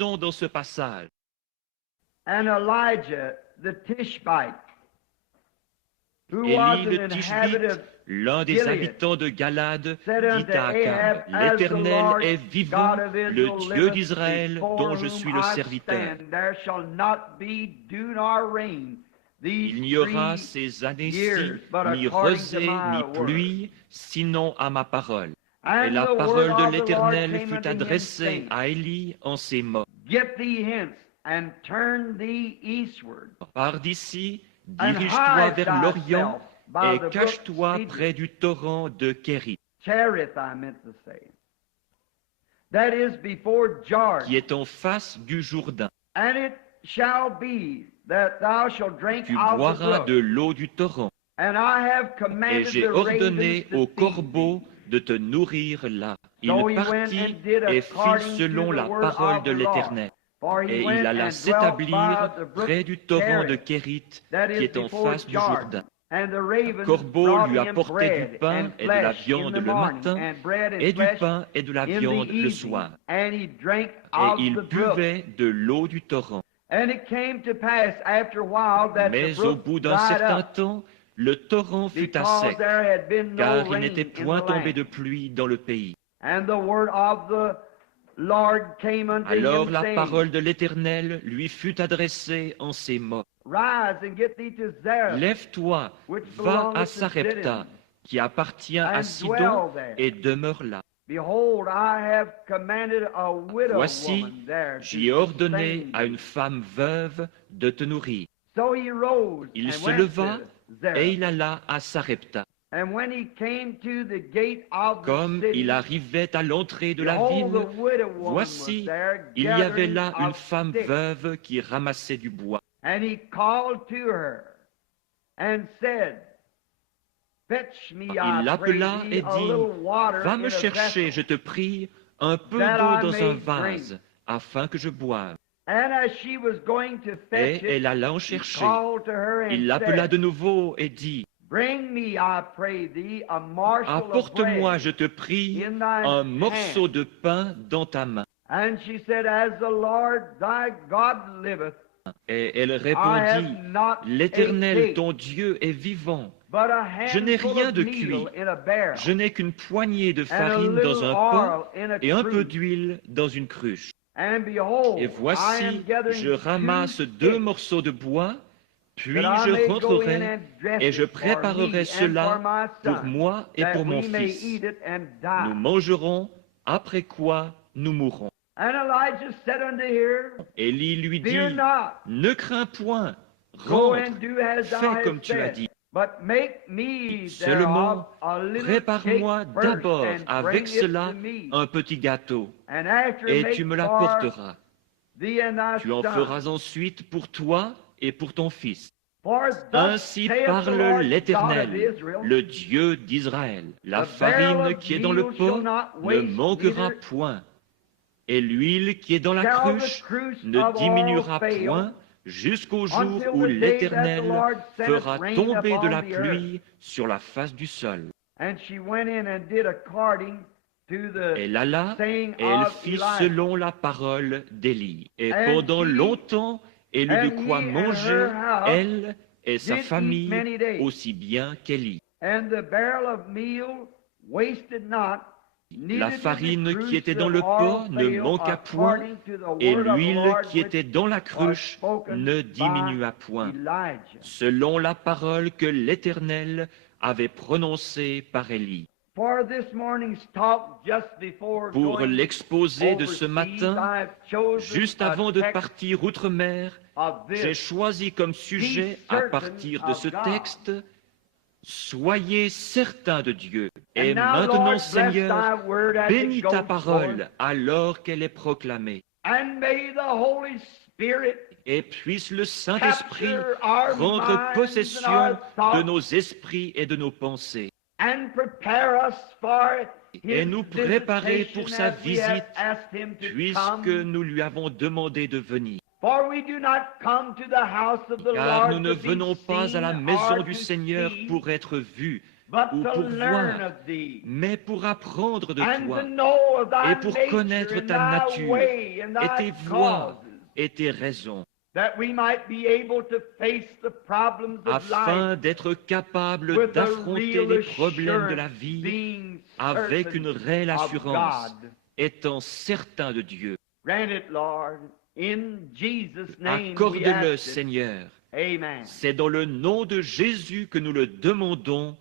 lisons dans ce passage. And Elijah the Tishbite, who was Élie an le inhabitant Tishbite, of l'un des Gilead, habitants de Galade, said unto dit à Akab, Ahab, As the l'Éternel Lord est vivant, God of le Israel Dieu liveth, d'Israël, before dont je whom suis le I serviteur. stand, there shall not be dew nor rain these Il n'y aura 3 ces années-ci years, but ni according to rosée my ni word. pluie, sinon à ma parole. Et And la the parole word de of the Lord l'Éternel came fut unto him, adressée saying, à Élie en ces mots. Get thee hence, and turn thee eastward, Pars d'ici, and dirige-toi hide vers l'Orient thyself by et the brook cache-toi Cedron. près du torrent de Kérit, Cherith, I meant to say. That is before qui Jordan. est en face du Jourdain. And it shall be that thou shalt drink Tu of the boiras brook. de l'eau du torrent. And I have Et commanded j'ai the ravens ordonné to aux feed corbeaux thee. de te nourrir là. Il So he went partit and did et fit according selon to the la word parole of de the Lord. l'Éternel. For he Et il went alla and dwelt s'établir by the près brook du torrent de Cherith, Kérit, that qui is est en before face du Jourdain. Jordan. And the ravens Corbeau brought lui him apportait du bread pain and et de la flesh in viande the le morning, matin, and bread and et du flesh pain et de la in the viande le evening. soir. And he drank Et of il the brook. buvait de l'eau du torrent. And it came to pass after a while that the Mais au brook bout d'un dried certain up, temps, le torrent fut à because sec, there had been no car il n'était rain in point the tombé land. de pluie dans le pays. And the word of the Lord came unto Alors him, la saying, parole de l'Éternel lui fut adressée en ces mots. Rise and get thee to Zarephath, Lève-toi, which va à belongeth to Sarepta, Sidon, qui appartient à and Sidon, dwell there. et demeure là. Behold, I have commanded a widow Voici, woman there j'y ai to ordonné sustain à une thee. femme veuve de te nourrir. So he rose Il and se went leva to et il Zarephath. alla à Sarepta. And when he came to the gate of the Comme city, il arrivait à l'entrée de la behold, the ville, widow woman was voici, there il y avait gathering là une of femme sticks. veuve qui ramassait du bois. And he called to her and said, Fetch me, Il I pray l'appela thee, et a dit, little water va in me a chercher, vessel, je te prie, un peu that d'eau I dans may un vase, drink. afin que je boive. And as she was going to fetch Et it, elle alla en he chercher. called to her Il and l'appela de said, nouveau et dit, Bring me, I pray thee, a morsel of apporte-moi, bread je te prie, in thine un morceau hand. de pain dans ta main. And she said, As the Lord thy God liveth, Et elle I répondit, have not a l'Éternel, cake, ton Dieu, est vivant. but a Je n'ai handful rien of de meal cuit. in a barrel, Je n'ai qu'une poignée de and a farine dans little un pot oil in a et un peu cruse. d'huile dans une cruche. And Et behold, I am voici, gathering je ramasse 2 sticks, morceaux de bois, puis that I je may go in rentrerai and dress et je it for préparerai me and for cela my pour son, moi et that pour mon we may fils. eat it and Nous die. mangerons, après quoi nous mourrons. And Elijah said unto her, Élie lui dit, Fear not, ne crains point, go rentre, and do as thou fais comme hast tu as said, dit. but make me thereof Seulement, a little prépare-moi cake first, d'abord and avec bring it cela to me, un petit gâteau, and after et make tu me for l'apporteras. thee and thy Tu en son. feras ensuite pour toi et pour ton fils. For thus Ainsi saith the parle Lord God of l'Éternel, Israel, le Dieu d'Israël. La the barrel farine of qui est dans le meal pot shall not ne waste, manquera neither point, et l'huile qui est dans la shall the cruche cruse ne of oil diminuera fail, point jusqu'au jour until où the day that the l'Éternel Lord sendeth fera rain tomber de upon la the earth. pluie sur la face du sol. And she went in and did according to the Elle alla saying et elle of fit Elijah. selon la parole d'Élie. Et And pendant she longtemps, elle eut de and quoi he and manger, her house elle et sa did eat famille, many days. aussi bien qu'Élie. And the barrel of meal wasted not, La neither did the farine cruse qui était dans of le oil pot ne fail, manqua point, according to the et word of the l'huile Lord qui which était dans la was cruche spoken ne by diminua point, Elijah. selon la parole que l'Éternel avait prononcée par Élie. For this morning's talk, just before Pour going l'exposé de ce overseas, matin, I have chosen juste a avant de text partir outre-mer, of j'ai this. choisi comme sujet, à partir de ce texte, « Soyez certains de Dieu ». Et And now, maintenant, Lord, bless Seigneur, thy word as it bénis ta goes parole forth, alors qu'elle est proclamée. and may the Holy Spirit Et puisse le Saint-Esprit capture our prendre minds possession and our de thoughts nos esprits et de nos pensées, and prepare us for et his nous préparer pour visitation sa as we have visite, asked him to puisque come. nous lui avons demandé de venir. For we do not come to the house of the Car Lord nous ne to be venons pas à la seen maison or du to Seigneur see, pour être vus, ou to pour learn voir, of thee, mais pour apprendre de and toi to know of thy et pour connaître nature and ta thy nature way and et thy tes voies causes, et tes raisons, that we might be able to face the problems of life afin d'être capable with a d'affronter real les problèmes de la assurance, vie being avec une certain réelle of assurance, God. étant certain de Dieu. Grant it, Lord. In Jesus' name we Accorde-le, ask it. Seigneur. Amen. C'est dans le nom de Jésus que nous le demandons.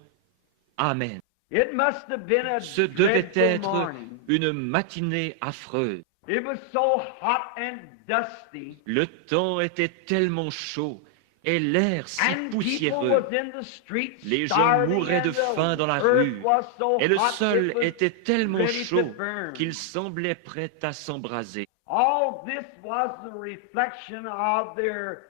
Amen. It must have been a Ce devait dreadful être morning. une matinée affreuse. It was so hot and dusty, Le temps était tellement chaud et l'air si and people poussiéreux. was in the streets Les gens starving, mouraient de and faim dans la the earth rue, was so et le hot sol it was était tellement ready to chaud burn. qu'il semblait prêt à s'embraser. All this was the reflection of their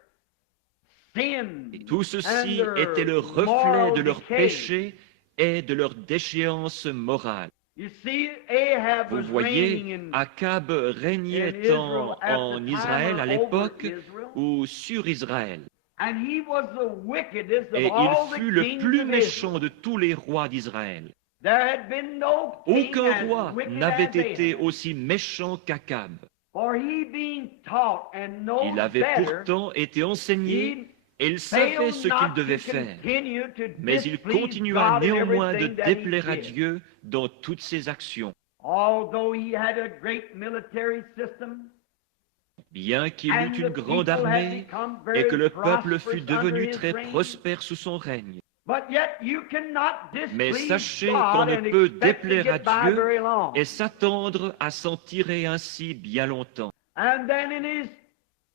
sin Et tout and ceci their était le reflet moral de leur decay. péché et de leur déchéance morale. You see, Ahab Vous was voyez, reigning Akab régnait in Israel at the en time Israël à or l'époque over Israel, ou sur Israël. and he was the wickedest of Et all il the fut le kings plus of méchant Israel. de tous les rois d'Israël. There had been no king Aucun as roi wicked n'avait as été Ahab. aussi méchant qu'Akab. For he being taught and known Il avait better, pourtant été enseigné he et il savait failed ce qu'il not devait to faire. continue to Mais il displease continua God in néanmoins de everything that he déplaire à did. Dieu dans toutes ses actions. Although he had a great military system, Bien qu'il and eût the une grande people had armée become et que very le peuple prosperous fût under devenu his très reign, prospère sous son règne. but yet you cannot Mais displease sachez qu'on God ne and peut expect to déplaire à get by Dieu very long. et s'attendre à s'en tirer ainsi bien longtemps. And then in his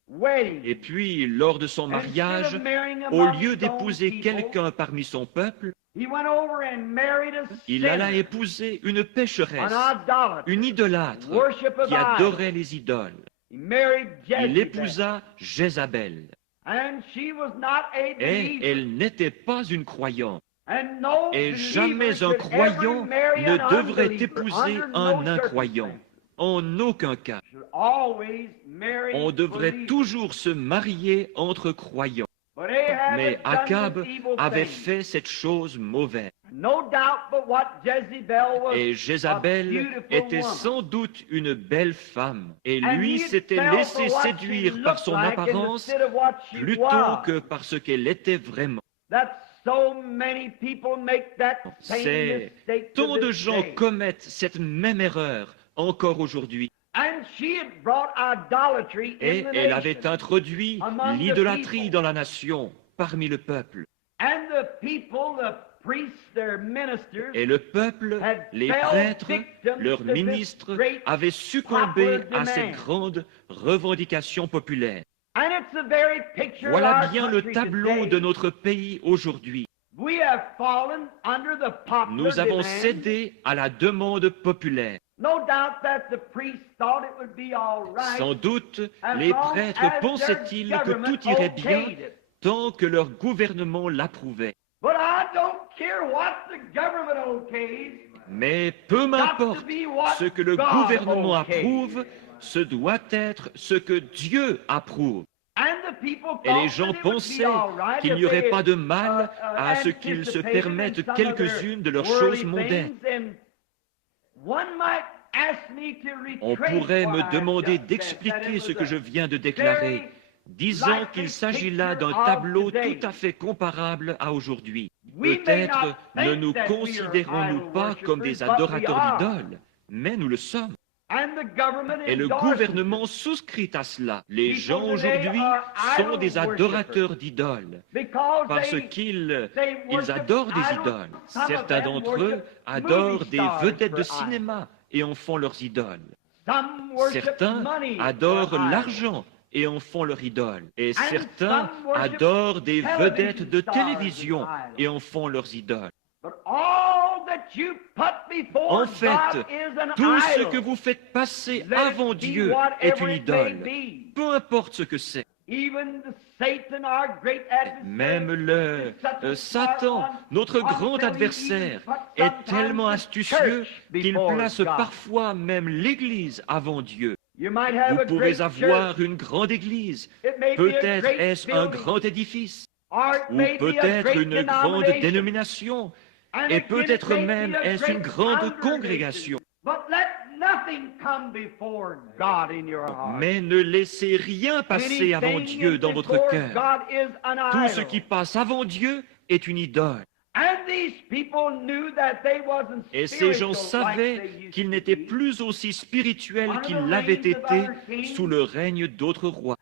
wedding, Et puis, lors de son instead mariage, of marrying au among lieu his own d'épouser people, quelqu'un parmi son peuple, he went over and married a il alla sinner, épouser une an pécheresse, idolater, une idolâtre worship of qui adorait idols. les idoles. He married Il Jezebel, épousa Jézabel. and she was not a Et believer. elle n'était pas une croyante. And no Et believer jamais un should croyant ever marry ne an devrait unbeliever épouser under un no incroyant. circumstance. En aucun cas. Should always marry On devrait believers. toujours se marier entre croyants. But Ahab Mais had done Akab this evil avait thing. fait cette chose mauvaise. No doubt but what Jezebel was Et a Jézabel beautiful était woman. sans doute une belle femme. Et And lui he had s'était fell laissé for what she séduire par looked son like apparence instead of what she plutôt was. que par ce qu'elle était vraiment. That so many people make that same C'est mistake to tant de this gens day. commettent cette même erreur encore aujourd'hui. And she had brought idolatry Et in the elle avait nation. introduit among the l'idolâtrie people. dans la nation, parmi le peuple. And the people, the priests, their ministers, Et le peuple, had les fell prêtres, victim leurs to this ministres great avaient succombé popular à cette demand. grande revendication populaire. And it's the very picture of Voilà our bien le country tableau today. de notre pays aujourd'hui. We have fallen under the popular Nous avons demand. cédé à la demande populaire. No doubt that the priests thought it would be all right. Sans doute, as les long prêtres as pensaient-ils their que government tout irait bien okayed it. tant que leur gouvernement l'approuvait. But I don't care what the government okays. Mais peu m'importe ce que le gouvernement approuve, ce doit être ce que Dieu approuve. And the people Et les thought gens that it would be pensaient all right qu'il if n'y aurait they pas de mal à ce anticipated qu'ils se in permettent some of quelques-unes de their leurs choses worldly mondaines. things, and one might ask me to On retrace pourrait what me I've demander just said, that d'expliquer it ce was que je a viens de déclarer, disant qu'il s'agit là d'un tableau tout à fait comparable à aujourd'hui. Peut-être ne nous considérons-nous pas comme des adorateurs d'idoles, mais nous le sommes. And the government Et le endorses it. gouvernement souscrit à cela. Les gens aujourd'hui sont des adorateurs d'idoles Because parce they qu'ils worship adorent des idols. idoles. Some of Certains them d'entre eux worship adorent movie des stars vedettes de for cinéma et en font leurs idoles. Some worship Certains money adorent for idols. l'argent et en font leur idole. Et And certains some worship adorent des television vedettes de stars télévision as idols. et en font leurs idoles. But all that you put before En fait, God is an tout ce idol. que vous faites passer Let it avant be Dieu whatever est une it may idole. be. Peu importe ce que c'est. Even the Satan, our great adversary, Même is such a Satan, smart one, notre grand until he adversaire, even put est sometimes tellement the astucieux church qu'il before place God. parfois même l'Église avant Dieu. You might have Vous a pouvez great avoir church. une grande Église. It may be a Peut-être great est-ce un building, grand édifice, or it ou may be a peut-être great une grande denomination. dénomination. Et peut-être même est-ce une grande congrégation. Mais ne laissez rien passer avant Dieu dans votre cœur. Tout ce qui passe avant Dieu est une idole. Et ces gens savaient qu'ils n'étaient plus aussi spirituels qu'ils l'avaient été sous le règne d'autres rois.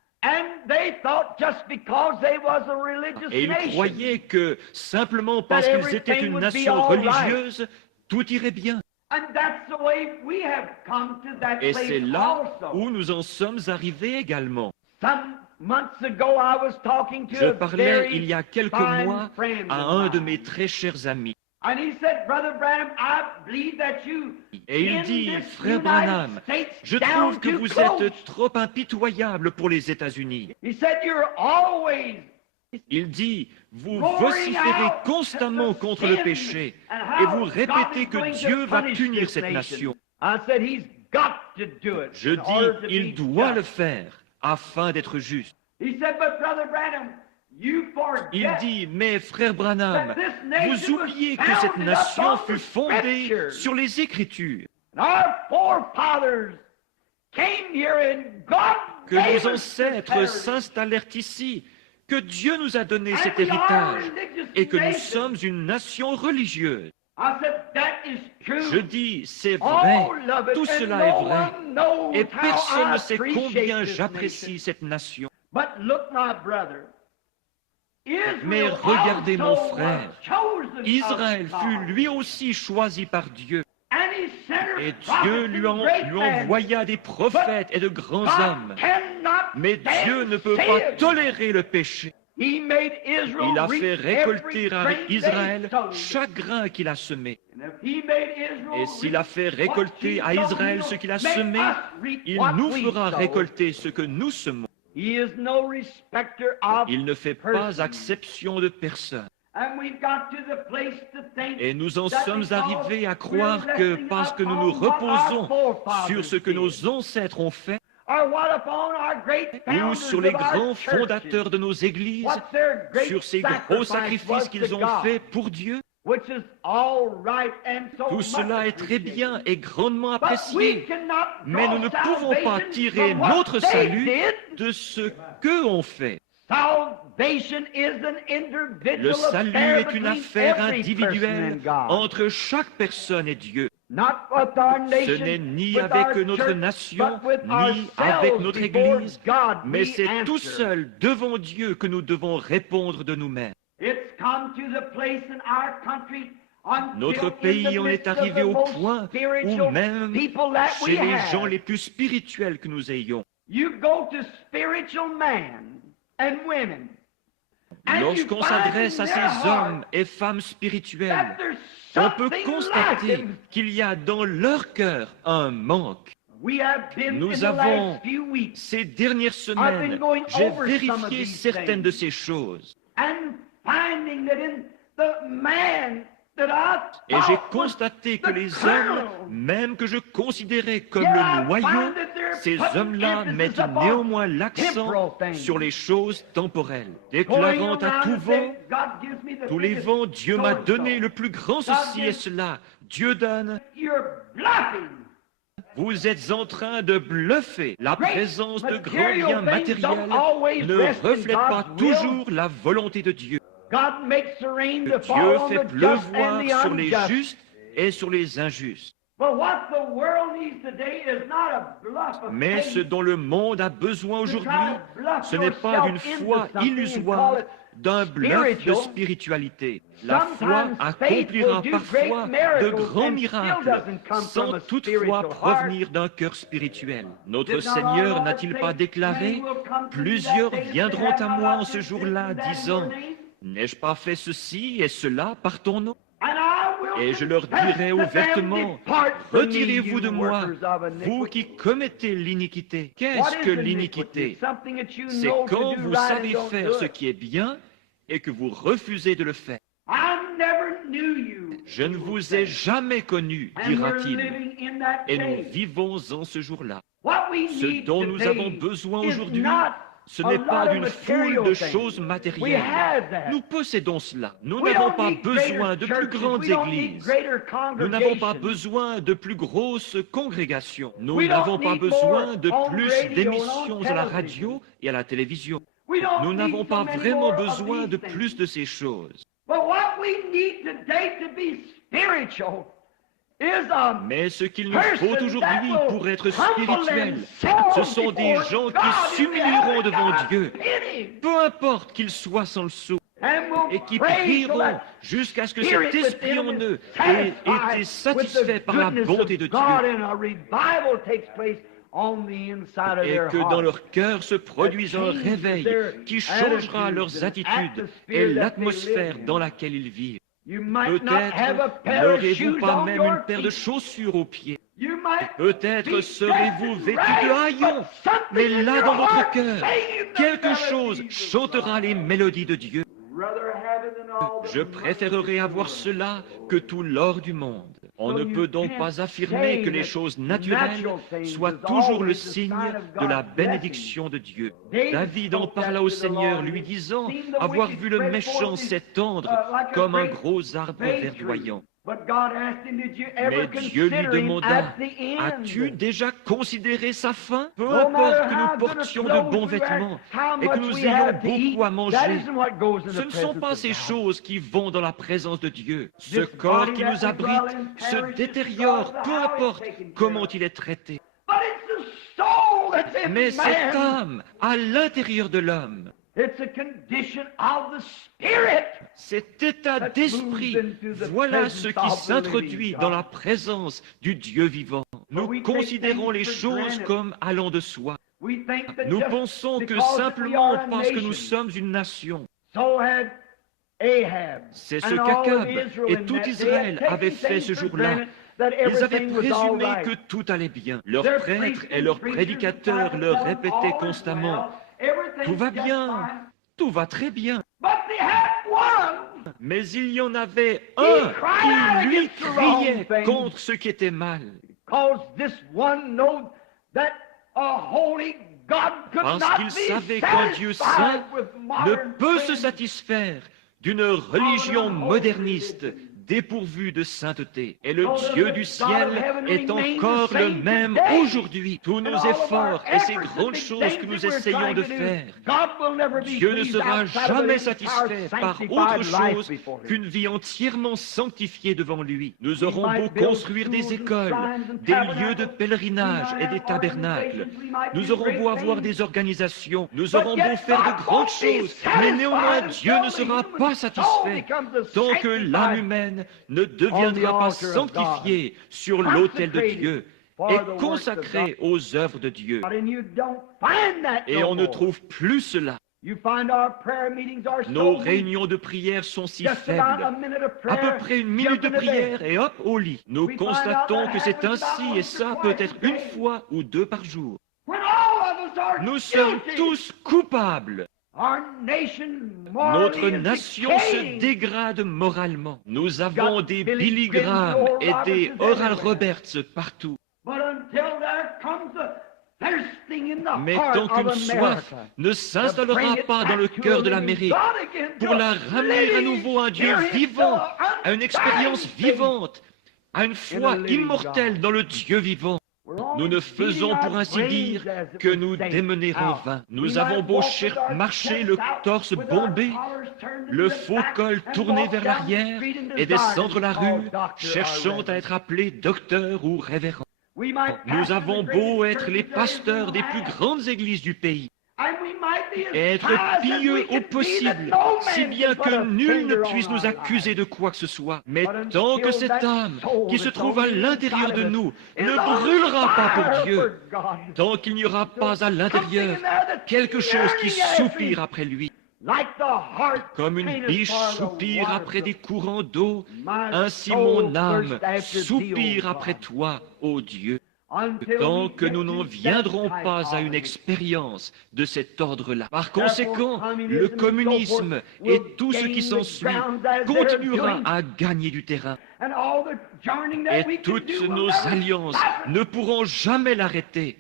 Et ils croyaient que simplement parce qu'ils étaient une nation religieuse, tout irait bien. Et c'est là où nous en sommes arrivés également. Je parlais il y a quelques mois à un de mes très chers amis. Et il dit, Frère Branham, je trouve que vous êtes trop impitoyable pour les États-Unis. Il dit, vous vociférez constamment contre le péché et vous répétez que Dieu va punir cette nation. Je dis, il doit le faire afin d'être juste. Il dit, mais frère Branham, vous oubliez que cette nation fut fondée sur les Écritures, que nos ancêtres s'installèrent ici, que Dieu nous a donné cet héritage et que nous sommes une nation religieuse. Je dis, c'est vrai, tout cela est vrai, et personne ne sait combien j'apprécie cette nation. Mais regardez mon frère, Israël fut lui aussi choisi par Dieu, et Dieu lui envoya des prophètes et de grands hommes. Mais Dieu ne peut pas tolérer le péché. Il a fait récolter à Israël chaque grain qu'il a semé. Et s'il a fait récolter à Israël ce qu'il a semé, il nous fera récolter ce que nous semons. Il ne fait pas exception de personne. Et nous en sommes arrivés à croire que parce que nous nous reposons sur ce que nos ancêtres ont fait, ou sur les grands fondateurs de nos églises, sur ces gros sacrifices qu'ils ont faits pour Dieu, tout cela est très bien et grandement apprécié, mais nous ne pouvons pas tirer notre salut de ce qu'eux ont fait. Le salut est une affaire individuelle entre chaque personne et Dieu. Ce n'est ni avec notre nation, ni avec notre Église, mais c'est tout seul devant Dieu que nous devons répondre de nous-mêmes. Notre pays en est arrivé au point où même chez les gens les plus spirituels que nous ayons, lorsqu'on s'adresse à ces hommes et femmes spirituels, on peut constater qu'il y a dans leur cœur un manque. Nous avons, ces dernières semaines, j'ai vérifié certaines de ces choses. Et j'ai constaté que les hommes, même que je considérais comme le noyau, ces hommes-là mettent néanmoins l'accent sur les choses temporelles, déclarant à tout vent, tous les vents, Dieu m'a donné le plus grand ceci et cela. Dieu donne. Vous êtes en train de bluffer. La présence de grands biens matériels ne reflète pas toujours la volonté de Dieu. Dieu fait pleuvoir sur les justes et sur les injustes. Mais ce dont le monde a besoin aujourd'hui, ce n'est pas d'une foi illusoire, d'un bluff de spiritualité. La foi accomplira parfois de grands miracles, sans toutefois provenir d'un cœur spirituel. Notre Seigneur n'a-t-il pas déclaré « Plusieurs viendront à moi en ce jour-là, disant « N'ai-je pas fait ceci et cela par ton nom ?» Et je leur dirai ouvertement, retirez-vous de moi, vous qui commettez l'iniquité. Qu'est-ce que l'iniquité? C'est quand vous savez faire ce qui est bien et que vous refusez de le faire. Je ne vous ai jamais connu, dira-t-il, et nous vivons en ce jour-là. Ce dont nous avons besoin aujourd'hui, Ce n'est pas d'une foule de choses matérielles. Nous possédons cela. Nous n'avons pas besoin de plus grandes églises. Nous n'avons pas besoin de plus grosses congrégations. Nous n'avons pas besoin de plus d'émissions à la radio et à la télévision. Nous n'avons pas vraiment besoin de plus de ces choses. Mais ce qu'il nous faut aujourd'hui pour être spirituels, ce sont des gens qui s'humilieront devant Dieu, peu importe qu'ils soient sans le sou, et qui prieront jusqu'à ce que cet esprit en eux ait été satisfait par la bonté de Dieu, et que dans leur cœur se produise un réveil qui changera leurs attitudes et l'atmosphère dans laquelle ils vivent. Peut-être n'aurez-vous pas même une paire de chaussures aux pieds. Peut-être serez-vous vêtus de haillons, mais là dans votre cœur, quelque chose chantera les mélodies de Dieu. Je préférerais avoir cela que tout l'or du monde. On ne peut donc pas affirmer que les choses naturelles soient toujours le signe de la bénédiction de Dieu. David en parla au Seigneur, lui disant avoir vu le méchant s'étendre comme un gros arbre verdoyant. Mais Dieu lui demanda, as-tu déjà considéré sa fin? Peu importe que nous portions de bons vêtements et que nous ayons beaucoup à manger, ce ne sont pas ces choses qui vont dans la présence de Dieu. Ce corps qui nous abrite se détériore, peu importe comment il est traité. Mais cette âme à l'intérieur de l'homme, cet état d'esprit, voilà ce qui s'introduit dans la présence du Dieu vivant. Nous considérons les choses comme allant de soi. Nous pensons que simplement parce que nous sommes une nation, c'est ce qu'Akab et tout Israël avaient fait ce jour-là. Ils avaient présumé que tout allait bien. Leurs prêtres et leurs prédicateurs leur répétaient constamment, tout va bien, tout va très bien. Mais il y en avait un qui lui criait contre ce qui était mal. Parce qu'il savait qu'un Dieu saint ne peut se satisfaire d'une religion moderniste dépourvu de sainteté. Et le Dieu du ciel est encore le même aujourd'hui. Tous nos efforts et ces grandes choses que nous essayons de faire, Dieu ne sera jamais satisfait par autre chose qu'une vie entièrement sanctifiée devant lui. Nous aurons beau construire des écoles, des lieux de pèlerinage et des tabernacles. Nous aurons beau avoir des organisations, nous aurons beau faire de grandes choses, mais néanmoins Dieu ne sera pas satisfait tant que l'âme humaine ne deviendra pas sanctifiée sur l'autel de Dieu et consacrée aux œuvres de Dieu. Et on ne trouve plus cela. Nos réunions de prière sont si faibles. À peu près une minute de prière et hop, au lit. Nous constatons que c'est ainsi et ça peut-être une fois ou deux par jour. Nous sommes tous coupables. Notre nation se dégrade moralement. Nous avons des Billy Graham et des Oral Roberts partout. Mais tant qu'une soif ne s'installera pas dans le cœur de l'Amérique pour la ramener à nouveau à un Dieu vivant, à une expérience vivante, à une foi immortelle dans le Dieu vivant, nous ne faisons pour ainsi dire que nous démener en vain. Nous avons beau marcher le torse bombé, le faux col tourné vers l'arrière et descendre la rue, cherchant à être appelés docteur ou révérend. Nous avons beau être les pasteurs des plus grandes églises du pays, et être pieux au possible, si bien que nul ne puisse nous accuser de quoi que ce soit. Mais tant que cette âme qui se trouve à l'intérieur de nous ne brûlera pas pour Dieu, tant qu'il n'y aura pas à l'intérieur quelque chose qui soupire après lui, comme une biche soupire après des courants d'eau, ainsi mon âme soupire après toi, ô Dieu. Tant que nous n'en viendrons pas à une expérience de cet ordre-là. Par conséquent, le communisme et tout ce qui s'ensuit continuera à gagner du terrain. Et toutes nos alliances ne pourront jamais l'arrêter.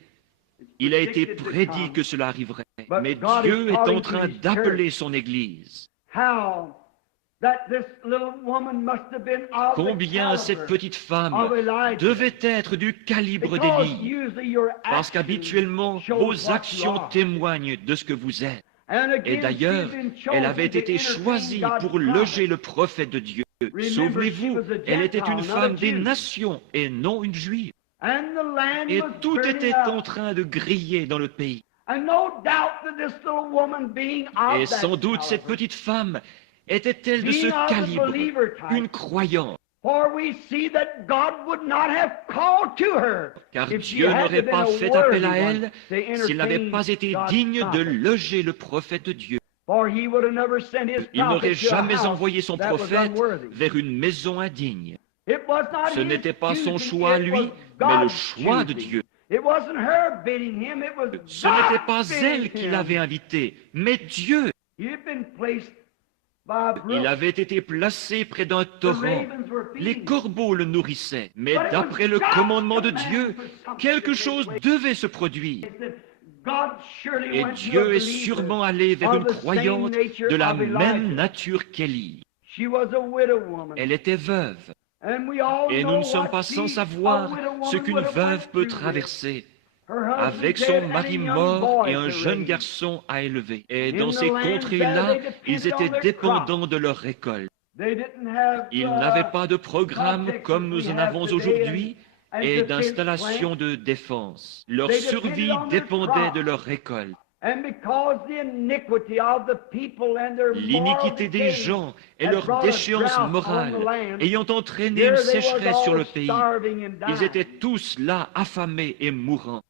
Il a été prédit que cela arriverait. Mais Dieu est en train d'appeler son Église. Combien cette petite femme devait être du calibre d'Élie, parce qu'habituellement, vos actions témoignent de ce que vous êtes. Et d'ailleurs, elle avait été choisie pour loger le prophète de Dieu. Souvenez-vous, elle était une femme des nations et non une juive. Et tout était en train de griller dans le pays. Et sans doute cette petite femme était-elle de ce calibre, une croyante. Car Dieu n'aurait pas fait appel à elle s'il n'avait pas été digne de loger le prophète de Dieu. Il n'aurait jamais envoyé son prophète vers une maison indigne. Ce n'était pas son choix à lui, mais le choix de Dieu. Ce n'était pas elle qui l'avait invité, mais Dieu. Il avait été placé près d'un torrent. Les corbeaux le nourrissaient. Mais d'après le commandement de Dieu, quelque chose devait se produire. Et Dieu est sûrement allé vers une croyante de la même nature qu'Élie. Elle était veuve. Et nous ne sommes pas sans savoir ce qu'une veuve peut traverser, avec son mari mort et un jeune garçon à élever. Et dans ces contrées-là, ils étaient dépendants de leur récolte. Ils n'avaient pas de programme comme nous en avons aujourd'hui et d'installation de défense. Leur survie dépendait de leur récolte. L'iniquité des gens et leur déchéance morale ayant entraîné une sécheresse sur le pays, ils étaient tous là affamés et mourants.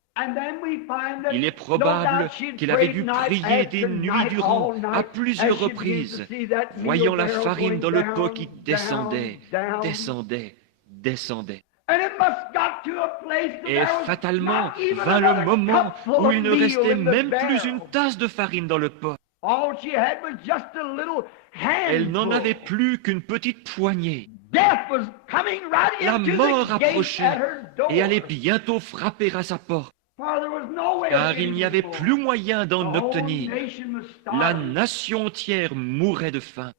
Il est probable qu'il avait dû prier des nuits durant à plusieurs reprises, voyant la farine dans le pot qui descendait, descendait, descendait. Et fatalement vint le moment où il ne restait même plus une tasse de farine dans le pot. Elle n'en avait plus qu'une petite poignée. La mort approchait et allait bientôt frapper à sa porte. Car il n'y avait plus moyen d'en obtenir. La nation entière mourait de faim.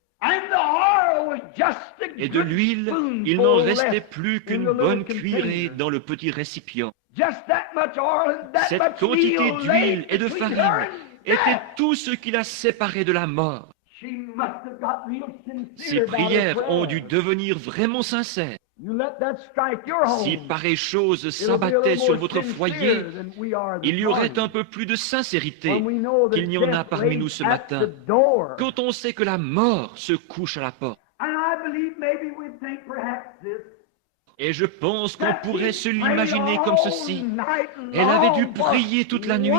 Et de l'huile, il n'en restait plus qu'une bonne cuillerée dans le petit récipient. Cette quantité d'huile et de farine était tout ce qui la séparait de la mort. Ses prières ont dû devenir vraiment sincères. Si pareille chose s'abattait sur votre foyer, il y aurait un peu plus de sincérité qu'il n'y en a parmi nous ce matin, quand on sait que la mort se couche à la porte. Et je pense qu'on pourrait se l'imaginer comme ceci. Elle avait dû prier toute la nuit,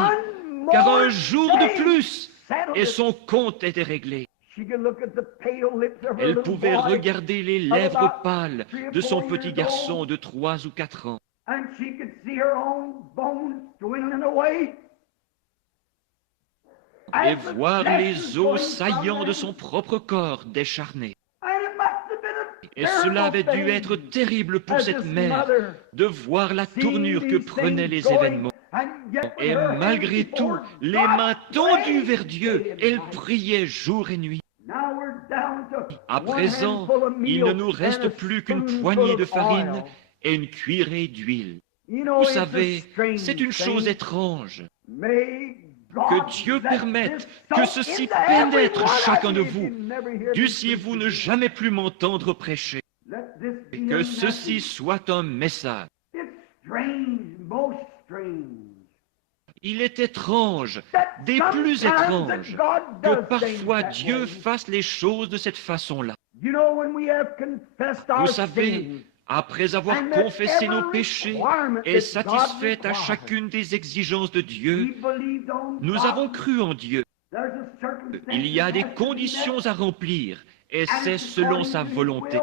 car un jour de plus, et son compte était réglé. Elle pouvait regarder les lèvres pâles de son petit garçon de 3 ou 4 ans. Et voir les os saillants de son propre corps décharnés. Et cela avait dû être terrible pour cette mère de voir la tournure que prenaient les événements. Et malgré tout, les mains tendues vers Dieu, elle priait jour et nuit. À présent, il ne nous reste plus qu'une poignée de farine et une cuillerée d'huile. Vous savez, c'est une chose étrange. Que Dieu permette que ceci pénètre chacun de vous. Dussiez-vous ne jamais plus m'entendre prêcher. Que ceci soit un message. Il est étrange, des plus étranges, que parfois Dieu fasse les choses de cette façon-là. Vous savez, après avoir confessé nos péchés et satisfait à chacune des exigences de Dieu, nous avons cru en Dieu. Il y a des conditions à remplir, et c'est selon sa volonté.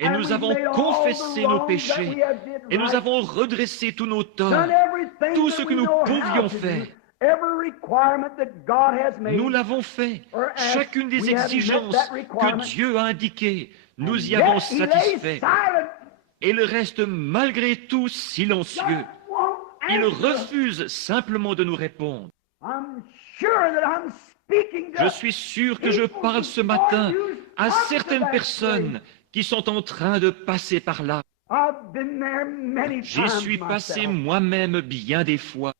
Et nous avons confessé nos péchés, et nous avons redressé tous nos torts, tout ce que nous pouvions faire. Nous l'avons fait. Chacune des exigences que Dieu a indiquées, nous y avons satisfait. Il reste malgré tout silencieux. Il refuse simplement de nous répondre. Je suis sûr que je parle ce matin à certaines personnes qui sont en train de passer par là. J'y suis passé moi-même bien des fois.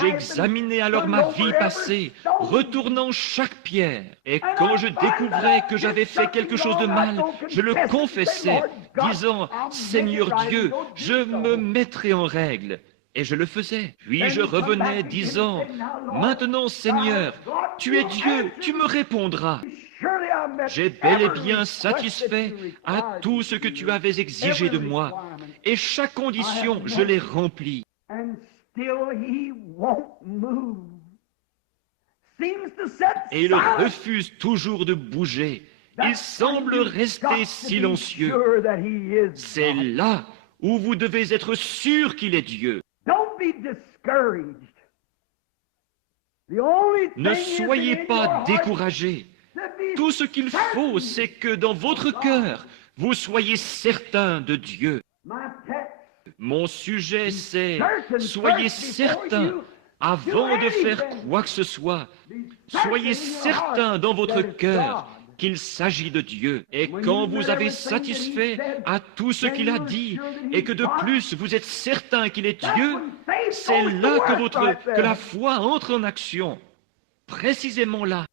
J'examinais alors ma vie passée, retournant chaque pierre. Et quand je découvrais que j'avais fait quelque chose de mal, je le confessais, disant, « Seigneur Dieu, je me mettrai en règle. » Et je le faisais. Puis je revenais disant, « Maintenant, Seigneur, tu es Dieu, tu me répondras. » J'ai bel et bien satisfait à tout ce que tu avais exigé de moi, et chaque condition, je l'ai remplie. Et il refuse toujours de bouger. Il semble rester silencieux. C'est là où vous devez être sûr qu'il est Dieu. Ne soyez pas découragés. Tout ce qu'il faut, c'est que dans votre cœur, vous soyez certain de Dieu. Mon sujet, c'est « Soyez certain, avant de faire quoi que ce soit, soyez certain dans votre cœur qu'il s'agit de Dieu. Et quand vous avez satisfait à tout ce qu'il a dit, et que de plus vous êtes certain qu'il est Dieu, c'est là que la foi entre en action. Précisément là.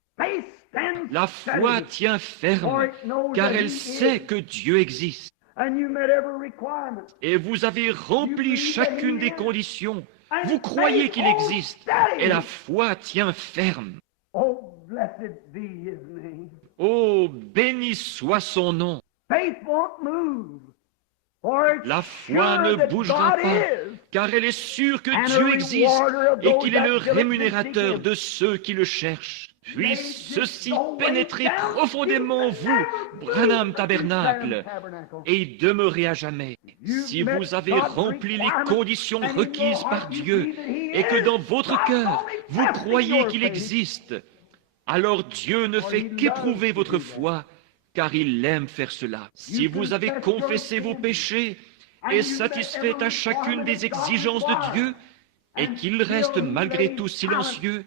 La foi tient ferme, car elle sait que Dieu existe. Et vous avez rempli chacune des conditions. Vous croyez qu'il existe, et la foi tient ferme. Oh, béni soit son nom. La foi ne bougera pas, car elle est sûre que Dieu existe et qu'il est le rémunérateur de ceux qui le cherchent. Puisse ceci pénétrer profondément en vous, Branham Tabernacle, et y demeurer à jamais. Si vous avez rempli les conditions requises par Dieu et que dans votre cœur, vous croyez qu'il existe, alors Dieu ne fait qu'éprouver votre foi, car il aime faire cela. Si vous avez confessé vos péchés et satisfait à chacune des exigences de Dieu, et qu'il reste malgré tout silencieux,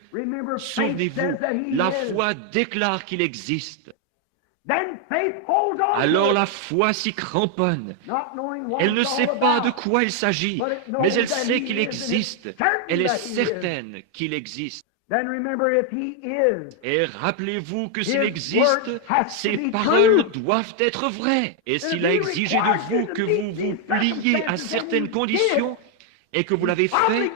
souvenez-vous, la foi déclare qu'il existe. Alors la foi s'y cramponne. Elle ne sait pas de quoi il s'agit, mais elle sait qu'il existe. Elle est certaine qu'il existe. Et rappelez-vous que s'il existe, ses paroles doivent être vraies. Et s'il a exigé de vous que vous vous pliez à certaines conditions, et que vous l'avez fait,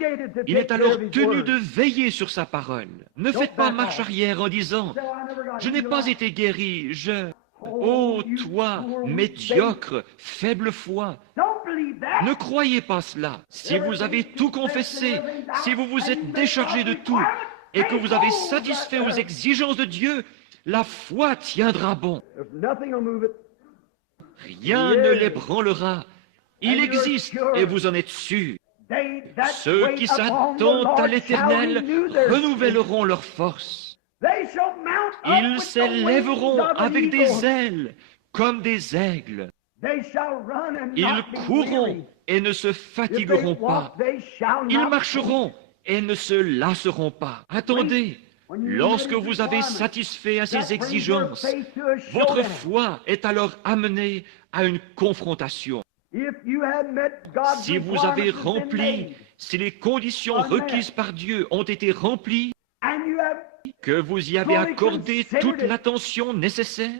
il est alors tenu de veiller sur sa parole. Ne faites pas marche arrière en disant « Je n'ai pas été guéri, Oh, toi, médiocre, faible foi, ne croyez pas cela. Si vous avez tout confessé, si vous vous êtes déchargé de tout, et que vous avez satisfait aux exigences de Dieu, la foi tiendra bon. Rien ne l'ébranlera. Il existe, et vous en êtes sûrs. Ceux qui s'attendent à l'Éternel renouvelleront leur force. Ils s'élèveront avec des ailes, comme des aigles. Ils courront et ne se fatigueront pas. Ils marcheront et ne se lasseront pas. Attendez, lorsque vous avez satisfait à ces exigences, votre foi est alors amenée à une confrontation. Si vous avez rempli, si les conditions requises par Dieu ont été remplies, que vous y avez accordé toute l'attention nécessaire,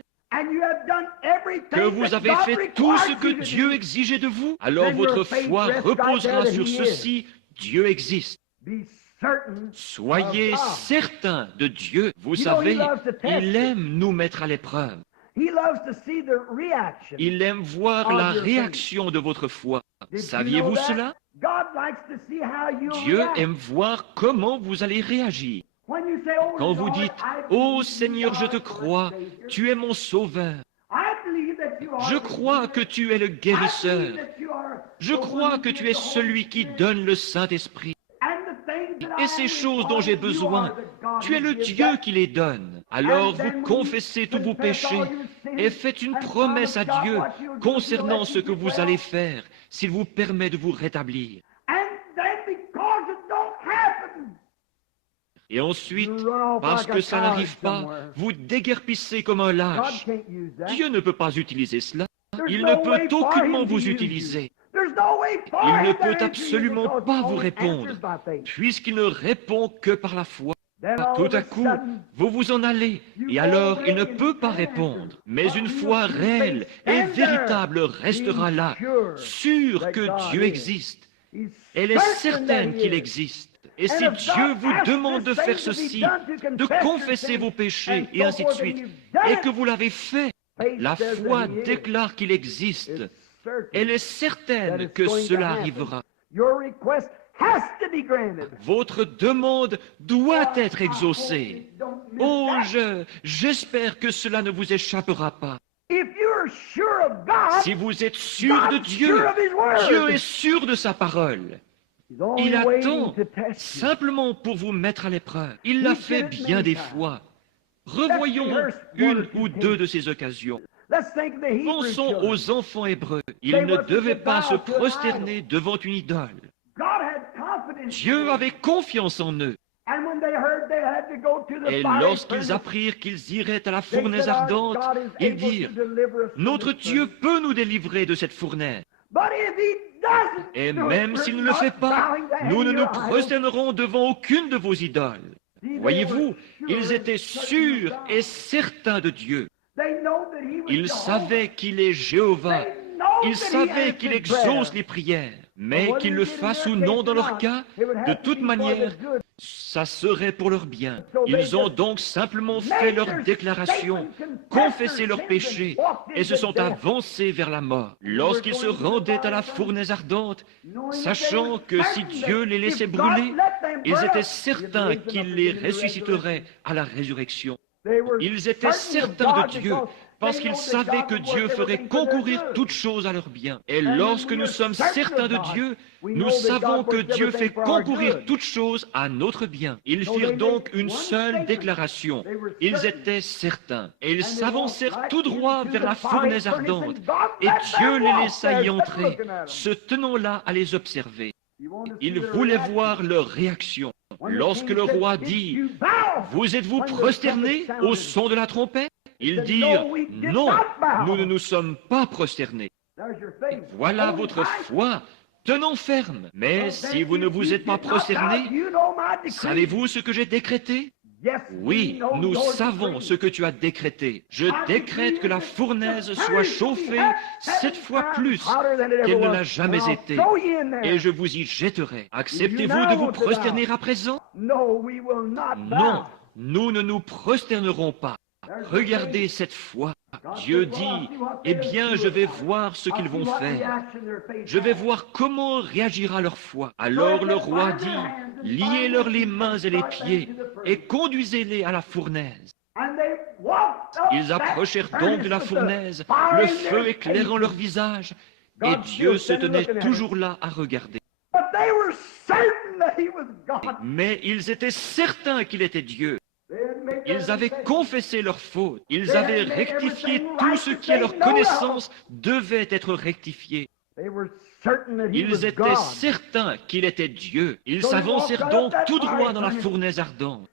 que vous avez fait tout ce que Dieu exigeait de vous, alors votre foi reposera sur ceci, Dieu existe. Soyez certains de Dieu. Vous savez, il aime nous mettre à l'épreuve. Il aime voir la réaction de votre foi. Saviez-vous cela? Dieu aime voir comment vous allez réagir. Quand vous dites « Oh Seigneur, je te crois, tu es mon sauveur. Je crois que tu es le guérisseur. Je crois que tu es celui qui donne le Saint-Esprit. Et ces choses dont j'ai besoin, tu es le Dieu qui les donne. Alors vous confessez tous vos péchés et faites une promesse à Dieu concernant ce que vous allez faire s'il vous permet de vous rétablir. Et ensuite, parce que ça n'arrive pas, vous déguerpissez comme un lâche. Dieu ne peut pas utiliser cela. Il ne peut aucunement vous utiliser. Il ne peut absolument pas vous répondre, puisqu'il ne répond que par la foi. Tout à coup, vous vous en allez, et alors il ne peut pas répondre. Mais une foi réelle et véritable restera là, sûre que Dieu existe. Elle est certaine qu'il existe. Et si Dieu vous demande de faire ceci, de confesser vos péchés, et ainsi de suite, et que vous l'avez fait, la foi déclare qu'il existe. Elle est certaine que cela arrivera. Votre demande doit être exaucée. Oh, j'espère que cela ne vous échappera pas. Si vous êtes sûr de Dieu, Dieu est sûr de sa parole. Il attend simplement pour vous mettre à l'épreuve. Il l'a fait bien des fois. Revoyons une ou deux de ces occasions. Pensons aux enfants hébreux. Ils ne devaient pas se prosterner devant une idole. Dieu avait confiance en eux. Et lorsqu'ils apprirent qu'ils iraient à la fournaise ardente, ils dirent, « Notre Dieu peut nous délivrer de cette fournaise. Et même s'il ne le fait pas, nous ne nous prosternerons devant aucune de vos idoles. » Voyez-vous, ils étaient sûrs et certains de Dieu. Ils savaient qu'il est Jéhovah. Ils savaient qu'il exauce les prières. Mais qu'ils le fassent ou non dans leur cas, de toute manière, ça serait pour leur bien. Ils ont donc simplement fait leur déclaration, confessé leurs péchés et se sont avancés vers la mort. Lorsqu'ils se rendaient à la fournaise ardente, sachant que si Dieu les laissait brûler, ils étaient certains qu'il les ressusciterait à la résurrection. Ils étaient certains de Dieu, parce qu'ils savaient que Dieu ferait concourir toutes choses à leur bien. Et lorsque nous sommes certains de Dieu, nous savons que Dieu fait concourir toutes choses à notre bien. Ils firent donc une seule déclaration. Ils étaient certains. Et ils s'avancèrent tout droit vers la fournaise ardente. Et Dieu les laissa y entrer, se tenant là à les observer. Ils voulaient voir leur réaction. Lorsque le roi dit « Vous êtes-vous prosternés au son de la trompette ?» Ils dirent « Non, nous ne nous sommes pas prosternés. » Voilà votre foi. Tenons ferme. Mais si vous ne vous êtes pas prosternés, savez-vous ce que j'ai décrété? Oui, nous savons ce que tu as décrété. Je décrète que la fournaise soit chauffée 7 fois plus qu'elle ne l'a jamais été, et je vous y jetterai. Acceptez-vous de vous prosterner à présent? Non, nous ne nous prosternerons pas. Regardez cette foi. Dieu dit, eh bien, je vais voir ce qu'ils vont faire. Je vais voir comment réagira leur foi. Alors le roi dit, liez-leur les mains et les pieds et conduisez-les à la fournaise. Ils approchèrent donc de la fournaise, le feu éclairant leur visage, et Dieu se tenait toujours là à regarder. Mais ils étaient certains qu'il était Dieu. Ils avaient confessé leurs fautes. Ils avaient rectifié tout ce qui, à leur connaissance, devait être rectifié. Ils étaient certains qu'il était Dieu. Ils s'avancèrent donc tout droit dans la fournaise ardente.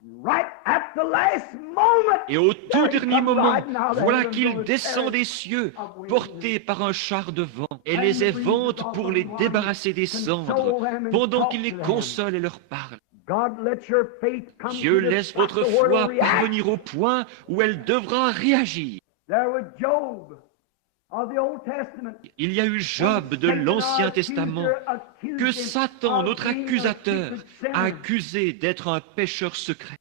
Et au tout dernier moment, voilà qu'il descend des cieux, porté par un char de vent, et les évente pour les débarrasser des cendres, pendant qu'il les console et leur parle. Dieu laisse votre foi parvenir au point où elle devra réagir. Il y a eu Job de l'Ancien Testament que Satan, notre accusateur, a accusé d'être un pécheur secret.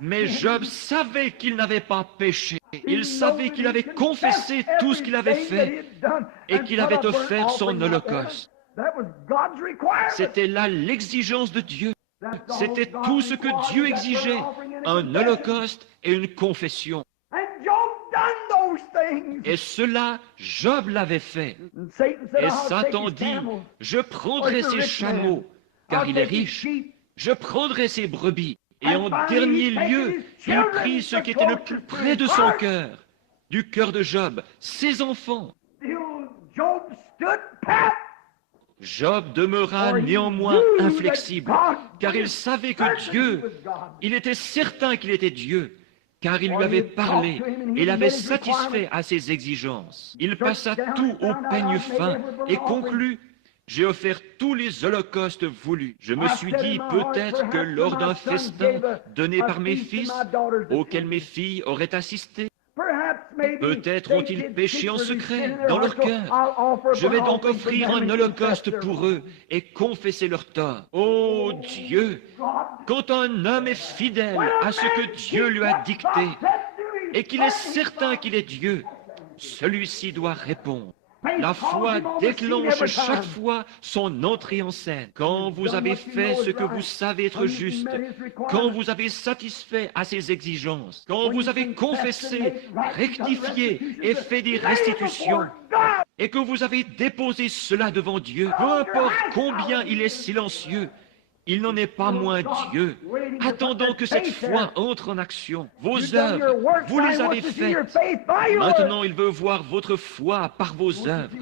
Mais Job savait qu'il n'avait pas péché. Il savait qu'il avait confessé tout ce qu'il avait fait et qu'il avait offert son holocauste. C'était là l'exigence de Dieu. C'était tout ce que Dieu exigeait, un holocauste et une confession. Et cela, Job l'avait fait. Et Satan dit, je prendrai ses chameaux, car il est riche. Je prendrai ses brebis, Et en dernier lieu, il prit ce qui était le plus près de son cœur, du cœur de Job, ses enfants. Job demeura néanmoins inflexible, car il savait que Dieu, il était certain qu'il était Dieu, car il lui avait parlé et l'avait satisfait à ses exigences. Il passa tout au peigne fin et conclut: j'ai offert tous les holocaustes voulus. Je me suis dit peut-être que lors d'un festin donné par mes fils, auquel mes filles auraient assisté, peut-être ont-ils péché en secret dans leur cœur. Je vais donc offrir un holocauste pour eux et confesser leurs torts. Ô Dieu, quand un homme est fidèle à ce que Dieu lui a dicté et qu'il est certain qu'il est Dieu, celui-ci doit répondre. La foi déclenche chaque fois son entrée en scène. Quand vous avez fait ce que vous savez être juste, quand vous avez satisfait à ses exigences, quand vous avez confessé, rectifié et fait des restitutions, et que vous avez déposé cela devant Dieu, peu importe combien il est silencieux, il n'en est pas moins Dieu. Attendons que cette foi entre en action. Vos œuvres, vous les avez faites. Maintenant, il veut voir votre foi par vos œuvres.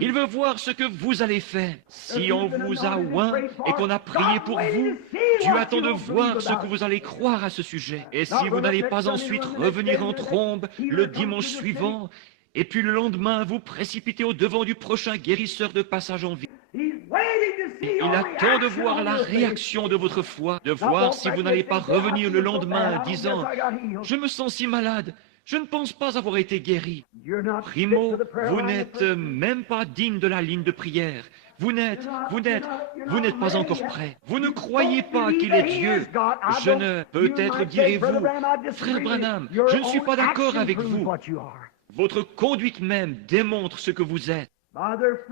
Il veut voir ce que vous allez faire. Si on vous a oint et qu'on a prié pour vous, Dieu attend de voir ce que vous allez croire à ce sujet. Et si vous n'allez pas ensuite revenir en trombe le dimanche suivant, et puis le lendemain vous précipiter au-devant du prochain guérisseur de passage en vie, il attend de voir la réaction de votre foi, de voir si vous n'allez pas revenir le lendemain disant « Je me sens si malade, je ne pense pas avoir été guéri. » Primo, vous n'êtes même pas digne de la ligne de prière. Vous n'êtes pas encore prêt. Vous ne croyez pas qu'il est Dieu. Peut-être direz-vous, frère Branham, je ne suis pas d'accord avec vous. Votre conduite même démontre ce que vous êtes.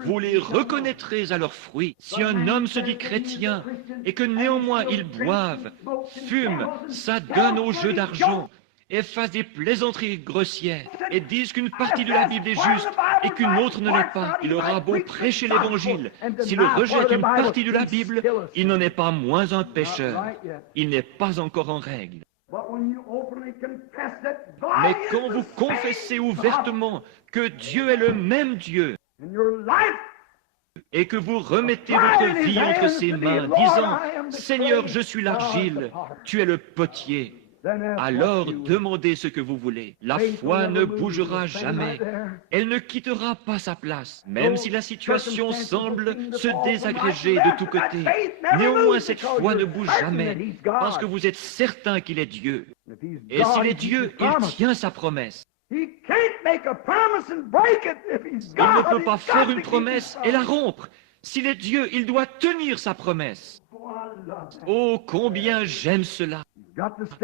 Vous les reconnaîtrez à leurs fruits. Si un homme se dit chrétien et que néanmoins il boive, fume, s'adonne aux jeux d'argent et fasse des plaisanteries grossières et dise qu'une partie de la Bible est juste et qu'une autre ne l'est pas, il aura beau prêcher l'Évangile. S'il rejette une partie de la Bible, il n'en est pas moins un pécheur. Il n'est pas encore en règle. Mais quand vous confessez ouvertement que Dieu est le même Dieu, et que vous remettez votre vie entre ses mains, disant « Seigneur, je suis l'argile, tu es le potier », alors demandez ce que vous voulez. La foi ne bougera jamais. Elle ne quittera pas sa place, même si la situation semble se désagréger de tous côtés. Néanmoins, cette foi ne bouge jamais, parce que vous êtes certain qu'il est Dieu. Et s'il est Dieu, il tient sa promesse. Il ne peut pas faire une promesse et la rompre. S'il est Dieu, il doit tenir sa promesse. Oh, combien j'aime cela.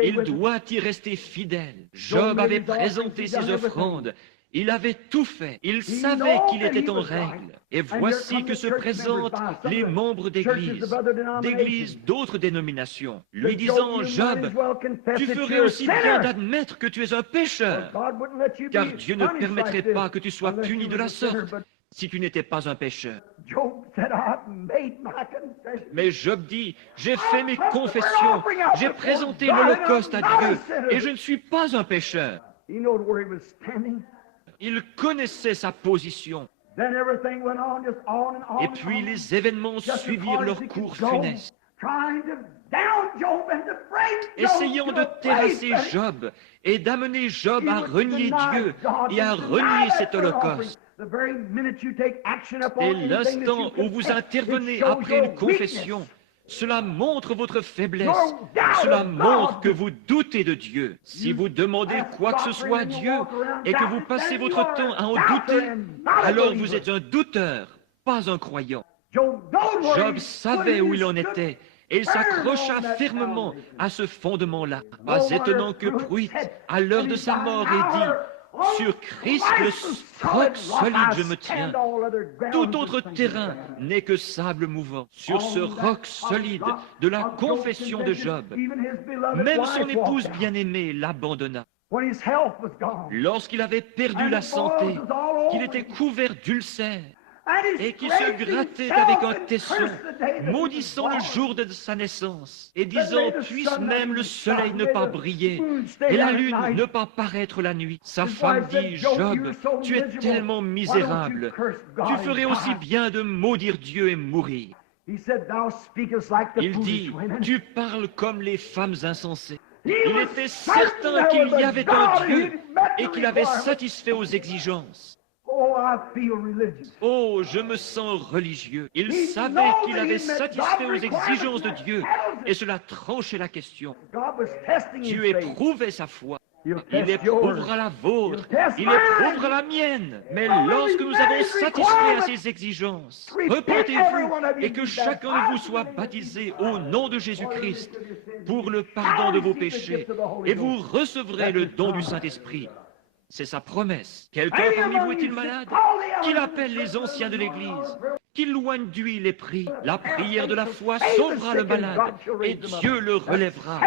Il doit y rester fidèle. Job avait présenté ses offrandes. Il avait tout fait. Il savait qu'il était en règle. Et voici que se présentent les membres d'églises d'autres dénominations, lui disant, Job, tu ferais aussi bien d'admettre que tu es un pécheur, car Dieu ne permettrait pas que tu sois puni de la sorte si tu n'étais pas un pécheur. Mais Job dit, j'ai fait mes confessions, j'ai présenté l'Holocauste à Dieu, et je ne suis pas un pécheur. Il connaissait sa position. Et puis les événements suivirent leur cours funeste, essayant de terrasser Job et d'amener Job à renier Dieu et à renier cet holocauste. Et l'instant où vous intervenez après une confession, cela montre votre faiblesse. Cela montre que vous doutez de Dieu. Si vous demandez quoi que ce soit à Dieu et que vous passez votre temps à en douter, alors vous êtes un douteur, pas un croyant. Job savait où il en était et il s'accrocha fermement à ce fondement-là. Pas étonnant que Pruitt, à l'heure de sa mort, ait dit « Sur Christ, le roc solide, je me tiens. Tout autre terrain n'est que sable mouvant. » Sur ce roc solide de la confession de Job, même son épouse bien-aimée l'abandonna. Lorsqu'il avait perdu la santé, qu'il était couvert d'ulcères, et qui se grattait avec un tesson, maudissant le jour de sa naissance, et disant, puisse même le soleil ne pas briller, et la lune ne pas paraître la nuit. Sa femme dit, Job, tu es tellement misérable, tu ferais aussi bien de maudire Dieu et mourir. Il dit, tu parles comme les femmes insensées. Il était certain qu'il y avait un Dieu et qu'il avait satisfait aux exigences. Oh, je me sens religieux. Il savait qu'il avait satisfait aux exigences de Dieu et cela tranchait la question. Dieu éprouvait sa foi. Il éprouvera la vôtre, il éprouvera la mienne. Mais lorsque nous avons satisfait à ses exigences, repentez-vous et que chacun de vous soit baptisé au nom de Jésus-Christ pour le pardon de vos péchés et vous recevrez le don du Saint-Esprit. C'est sa promesse. Quelqu'un parmi vous est-il malade? Qu'il appelle les anciens de l'Église, qu'il loigne d'huile les prix. La prière de la foi sauvera le malade et Dieu le relèvera.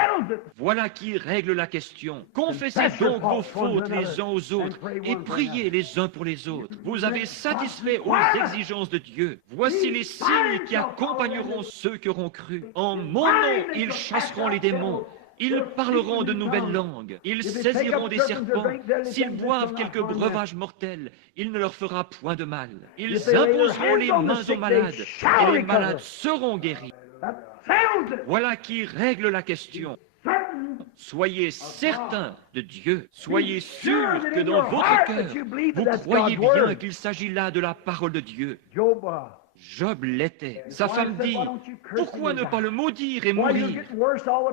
Voilà qui règle la question. Confessez donc vos fautes les uns aux autres et priez les uns pour les autres. Vous avez satisfait aux exigences de Dieu. Voici les signes qui accompagneront ceux qui auront cru. En mon nom, ils chasseront les démons. Ils parleront de nouvelles langues, ils saisiront des serpents, s'ils boivent quelques breuvages mortels, il ne leur fera point de mal. Ils imposeront les mains aux malades, et les malades seront guéris. Voilà qui règle la question. Soyez certains de Dieu, soyez sûrs que dans votre cœur, vous croyez bien qu'il s'agit là de la parole de Dieu. Job l'était. Sa femme dit, pourquoi ne pas le maudire et mourir?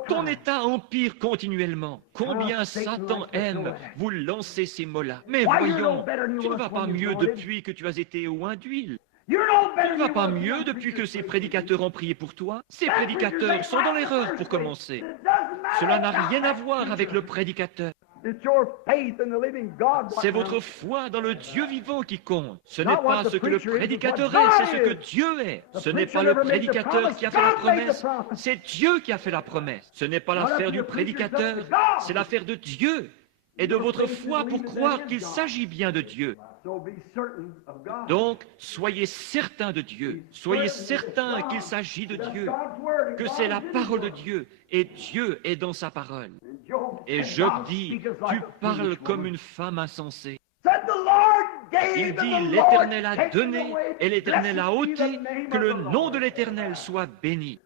Ton état empire continuellement. Combien Satan aime vous lancer ces mots-là. Mais voyons, tu ne vas pas mieux depuis que tu as été oint d'huile. Tu ne vas pas mieux depuis que ces prédicateurs ont prié pour toi. Ces prédicateurs sont dans l'erreur pour commencer. Cela n'a rien à voir avec le prédicateur. C'est votre foi dans le Dieu vivant qui compte. Ce n'est pas ce que le prédicateur est, c'est ce que Dieu est. Ce n'est pas le prédicateur qui a fait la promesse, c'est Dieu qui a fait la promesse. Ce n'est pas l'affaire du prédicateur, c'est l'affaire de Dieu et de votre foi pour croire qu'il s'agit bien de Dieu. Donc, soyez certains de Dieu, soyez certains qu'il s'agit de Dieu, que c'est la parole de Dieu, et Dieu est dans sa parole. Et Job dit, tu parles comme une femme insensée. Il dit, l'Éternel a donné et l'Éternel a ôté, que le nom de l'Éternel soit béni.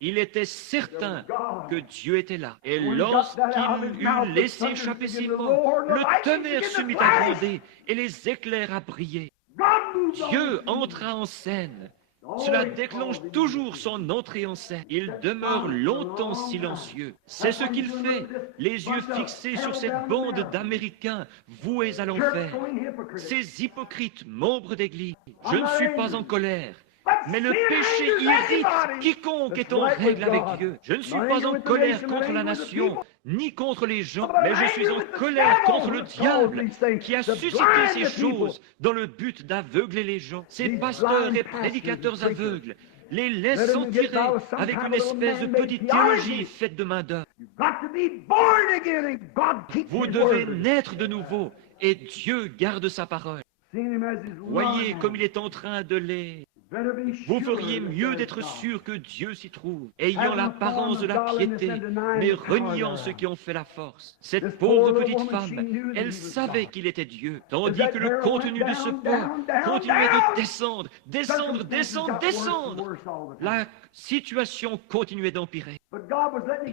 Il était certain que Dieu était là. Et lorsqu'il eut laissé échapper ses mots, le tonnerre se mit à gronder et les éclairs à briller. Dieu entra en scène. Cela déclenche toujours son entrée en scène. Il demeure longtemps silencieux. C'est ce qu'il fait, les yeux fixés sur cette bande d'Américains voués à l'enfer. Ces hypocrites membres d'Église. Je ne suis pas en colère. Mais le péché irrite quiconque est en règle avec Dieu. Je ne suis pas en colère contre la nation, ni contre les gens, mais je suis en colère contre le diable qui a suscité ces choses dans le but d'aveugler les gens. Ces pasteurs et prédicateurs aveugles les laissent s'en tirer avec une espèce de petite théologie faite de main d'œuvre. Vous devez naître de nouveau et Dieu garde sa parole. Voyez comme il est en train de les... Vous feriez mieux d'être sûr que Dieu s'y trouve, ayant l'apparence de la piété, mais reniant ceux qui ont fait la force. Cette pauvre petite femme, elle savait qu'il était Dieu, tandis que le contenu de ce pot continuait de descendre, descendre, descendre, descendre. La situation continuait d'empirer.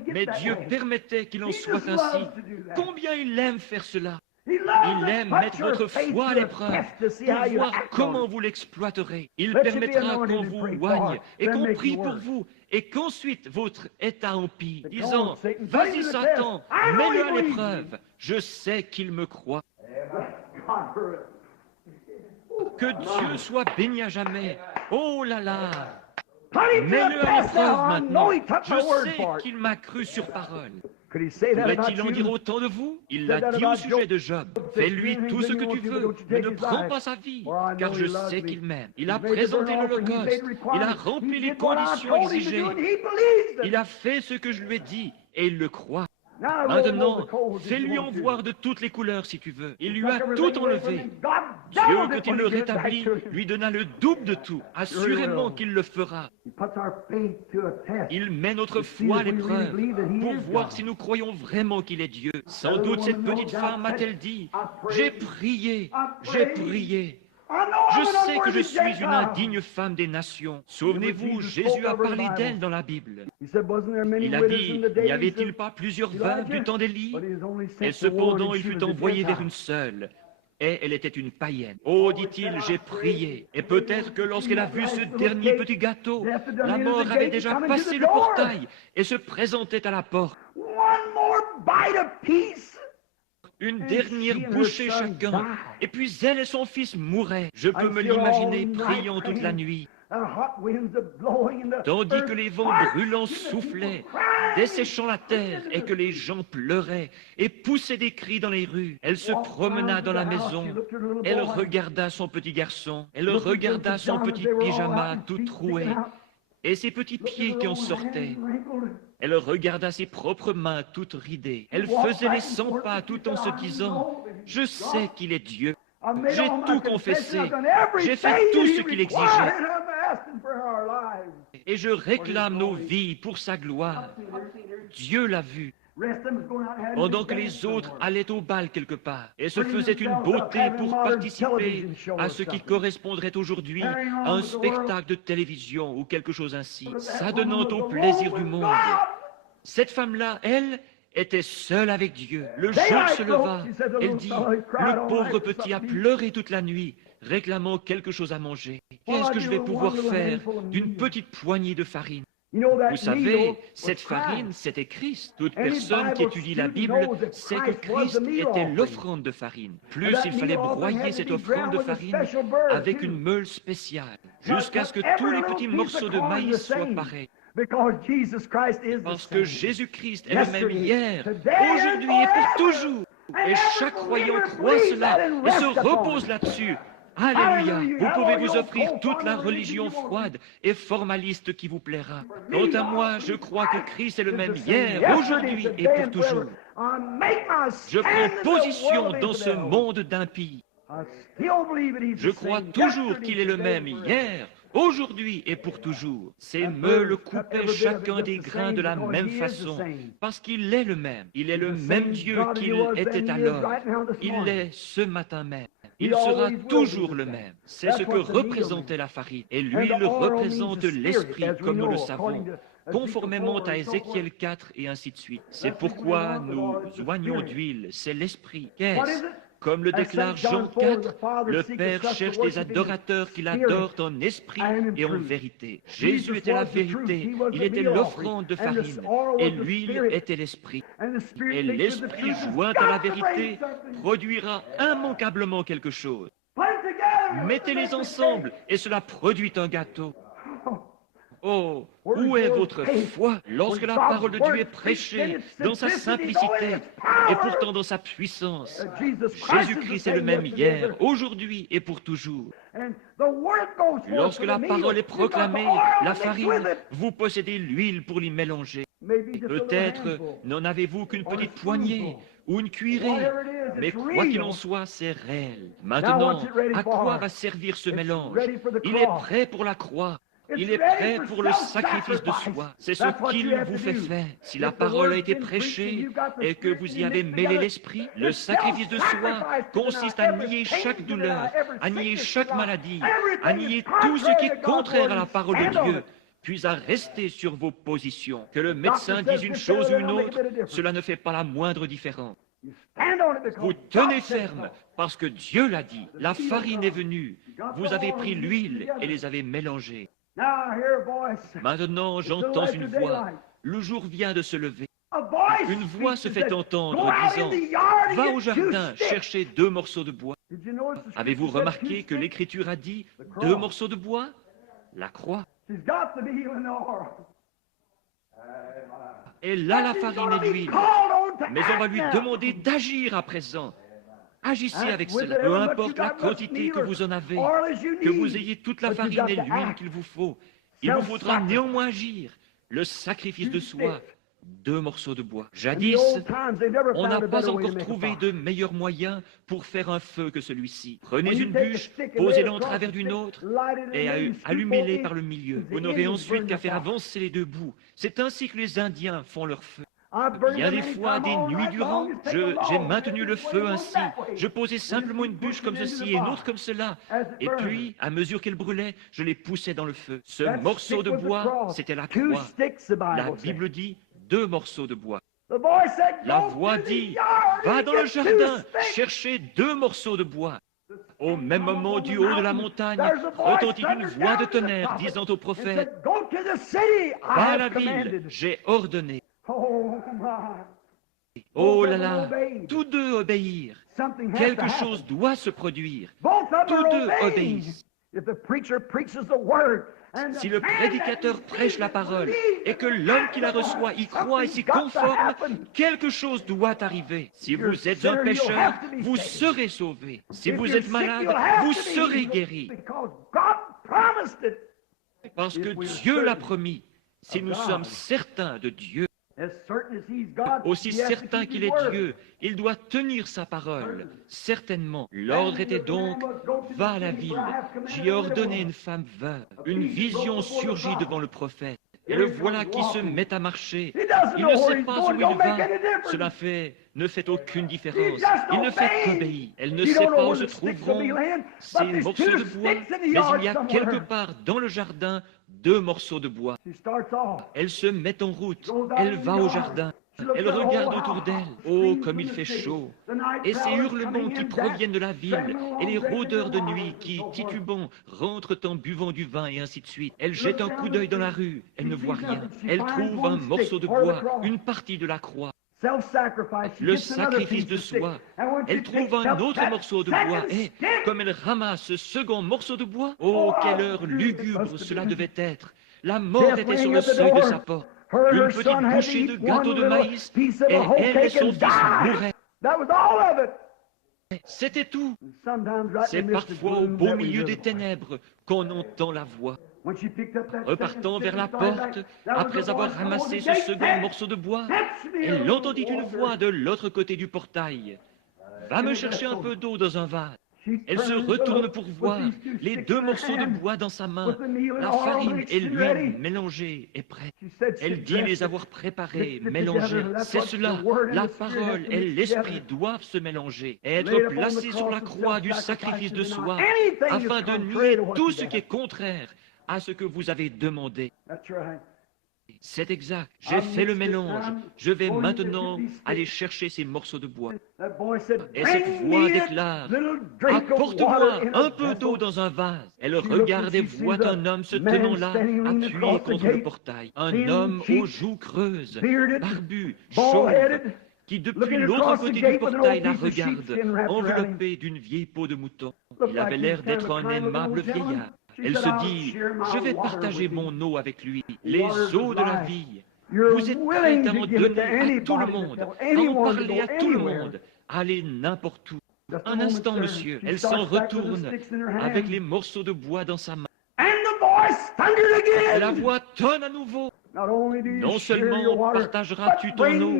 Mais Dieu permettait qu'il en soit ainsi. Combien il aime faire cela! Il aime mettre votre foi à l'épreuve pour voir comment vous l'exploiterez. Il permettra qu'on vous oigne et qu'on prie pour vous et qu'ensuite votre état empire, disant « Vas-y Satan, mets-le à l'épreuve, je sais qu'il me croit. » Que Dieu soit béni à jamais. Oh là là! Mets-le à l'épreuve maintenant. Je sais qu'il m'a cru sur parole. Pourrait-il en dire autant de vous? Il l'a dit au sujet de Job. Fais-lui tout ce que tu veux, mais ne prends pas sa vie, car je sais qu'il m'aime. Il a présenté l'Holocauste, il a rempli les conditions exigées, il a fait ce que je lui ai dit, et il le croit. Maintenant, fais-lui en voir de toutes les couleurs si tu veux. Il lui a tout enlevé. Dieu, quand il le rétablit, lui donna le double de tout. Assurément qu'il le fera. Il met notre foi à l'épreuve pour voir si nous croyons vraiment qu'il est Dieu. Sans doute cette petite femme a-t-elle dit, « J'ai prié, j'ai prié. Je sais que je suis une indigne femme des nations. » Souvenez-vous, Jésus a parlé d'elle dans la Bible. Il a dit, n'y avait-il pas plusieurs veuves du temps d'Élie? Et cependant, il fut envoyé vers une seule. Et elle était une païenne. Oh, dit-il, j'ai prié. Et peut-être que lorsqu'elle a vu ce dernier petit gâteau, la mort avait déjà passé le portail et se présentait à la porte. Une dernière bouchée chacun, et puis elle et son fils mouraient. Je peux me l'imaginer priant toute la nuit, tandis que les vents brûlants soufflaient, desséchant la terre, et que les gens pleuraient et poussaient des cris dans les rues. Elle se promena dans la maison, elle regarda son petit garçon, elle regarda son petit pyjama tout troué, et ses petits pieds qui en sortaient. Elle regarda ses propres mains toutes ridées. Elle faisait les 100 pas tout en se disant, « Je sais qu'il est Dieu. J'ai tout confessé. J'ai fait tout ce qu'il exigeait. Et je réclame nos vies pour sa gloire. » Dieu l'a vu. Pendant que les autres allaient au bal quelque part et se faisaient une beauté pour participer à ce qui correspondrait aujourd'hui à un spectacle de télévision ou quelque chose ainsi, s'adonnant au plaisir du monde. Cette femme-là, elle, était seule avec Dieu. Le jour se leva, elle dit, le pauvre petit a pleuré toute la nuit, réclamant quelque chose à manger. Qu'est-ce que je vais pouvoir faire d'une petite poignée de farine? Vous savez, cette farine, c'était Christ. Toute personne qui étudie la Bible sait que Christ était l'offrande de farine. Plus il fallait broyer cette offrande de farine avec une meule spéciale, jusqu'à ce que tous les petits morceaux de maïs soient pareils. Parce que Jésus-Christ est le même hier, aujourd'hui et pour toujours. Et chaque croyant croit cela et se repose là-dessus. Alléluia! Vous pouvez vous offrir toute la religion froide et formaliste qui vous plaira. Quant à moi, je crois que Christ est le même hier, aujourd'hui et pour toujours. Je prends position dans ce monde d'impies. Je crois toujours qu'il est le même hier, aujourd'hui et pour toujours. Ces meules coupaient chacun des grains de la même façon, parce qu'il est le même. Il est le même Dieu qu'il était alors. Il l'est ce matin même. Il sera toujours le même. C'est ce que représentait la farine. Et l'huile représente l'esprit, comme nous le savons, conformément à Ézéchiel 4 et ainsi de suite. C'est pourquoi nous oignons d'huile, c'est l'esprit. Qu'est-ce? Comme le déclare Jean 4, le Père cherche des adorateurs qui l'adorent en esprit et en vérité. Jésus était la vérité, il était l'offrande de farine, et l'huile était l'esprit. Et l'esprit joint à la vérité produira immanquablement quelque chose. Mettez-les ensemble et cela produit un gâteau. Oh, où est votre foi lorsque la parole de Dieu est prêchée dans sa simplicité et pourtant dans sa puissance? Jésus-Christ est le même hier, aujourd'hui et pour toujours. Lorsque la parole est proclamée, la farine, vous possédez l'huile pour l'y mélanger. Peut-être n'en avez-vous qu'une petite poignée ou une cuillerée, mais quoi qu'il en soit, c'est réel. Maintenant, à quoi va servir ce mélange? Il est prêt pour la croix. Il est prêt pour le sacrifice de soi. C'est ce qu'il vous fait faire. Si la parole a été prêchée et que vous y avez mêlé l'esprit, le sacrifice de soi consiste à nier chaque douleur, à nier chaque maladie, à nier tout ce qui est contraire à la parole de Dieu, puis à rester sur vos positions. Que le médecin dise une chose ou une autre, cela ne fait pas la moindre différence. Vous tenez ferme parce que Dieu l'a dit. La farine est venue. Vous avez pris l'huile et les avez mélangées. Maintenant, j'entends une voix. Le jour vient de se lever. Une voix se fait entendre disant, « Va au jardin chercher 2 morceaux de bois. » Avez-vous remarqué que l'Écriture a dit 2 morceaux de bois? La croix. Et là, la farine et l'huile. Mais on va lui demander d'agir à présent. Agissez avec cela, peu importe la quantité que vous en avez, que vous ayez toute la farine et l'huile qu'il vous faut. Il vous faudra néanmoins agir. Le sacrifice de soi, 2 morceaux de bois. Jadis, on n'a pas encore trouvé de meilleur moyen pour faire un feu que celui-ci. Prenez une bûche, posez-la en travers d'une autre et allumez-les par le milieu. Vous n'aurez ensuite qu'à faire avancer les 2 bouts. C'est ainsi que les Indiens font leur feu. Bien des fois, des nuits durant, j'ai maintenu le feu ainsi. Je posais simplement une bûche comme ceci et une autre comme cela. Et puis, à mesure qu'elle brûlait, je les poussais dans le feu. Ce morceau de bois, c'était la croix. La Bible dit 2 morceaux de bois. La voix dit, va dans le jardin, chercher 2 morceaux de bois. Au même moment, du haut de la montagne, retentit une voix de tonnerre disant au prophète, va à la ville, j'ai ordonné. Oh là là, tous 2 obéirent. Quelque chose doit se produire. Tous 2 obéissent. Si le prédicateur prêche la parole et que l'homme qui la reçoit y croit et s'y conforme, quelque chose doit arriver. Si vous êtes un pécheur, vous serez sauvé. Si vous êtes malade, vous serez guéri. Parce que Dieu l'a promis. Si nous sommes certains de Dieu, aussi certain qu'il est Dieu, il doit tenir sa parole. Certainement. L'ordre était donc, va à la ville. J'y ai ordonné une femme veuve. Une vision surgit devant le prophète. Et le voilà qui se met à marcher. Il ne sait pas où il va. Cela ne fait aucune différence. Il ne fait qu'obéir. Elle ne sait pas où se trouveront ces morceaux de bois, mais il y a quelque part dans le jardin 2 morceaux de bois. Elle se met en route. Elle va au jardin. Elle regarde autour d'elle. Oh, comme il fait chaud. Et ces hurlements qui proviennent de la ville, et les rôdeurs de nuit qui, titubant, rentrent en buvant du vin, et ainsi de suite. Elle jette un coup d'œil dans la rue. Elle ne voit rien. Elle trouve un morceau de bois, une partie de la croix. Le sacrifice de soi. Elle trouve un autre morceau de bois. Et, comme elle ramasse ce second morceau de bois, oh, quelle heure lugubre cela devait être. La mort était sur le seuil de sa porte. Une petite bouchée de gâteau de maïs, et elle et son fils mouraient. C'était tout. C'est parfois au beau milieu des ténèbres qu'on entend la voix. Repartant vers la porte, après avoir ramassé ce second morceau de bois, elle entendit une voix de l'autre côté du portail. « Va me chercher un peu d'eau dans un vase. » Elle se retourne pour voir les 2 morceaux de bois dans sa main. La farine et l'huile mélangées est prête. Elle dit les avoir préparés, mélangés. C'est cela. La parole et l'esprit doivent se mélanger et être placés sur la croix du sacrifice de soi afin de nier tout ce qui est contraire à ce que vous avez demandé. C'est exact. J'ai fait le mélange. Je vais maintenant aller chercher ces morceaux de bois. Et cette voix déclare, apporte-moi un peu d'eau dans un vase. Elle regarde et voit un homme se tenant là, appuyé contre le portail. Un homme aux joues creuses, barbu, chauve, qui depuis l'autre côté du portail la regarde, enveloppé d'une vieille peau de mouton. Il avait l'air d'être un aimable vieillard. Elle se dit, je vais partager mon eau avec lui, les eaux de la vie. Vous êtes prête à en donner à tout le monde, à en parler à tout le monde, à aller n'importe où. Un instant, monsieur, elle s'en retourne avec les morceaux de bois dans sa main. La voix tonne à nouveau. Non seulement partageras-tu ton eau,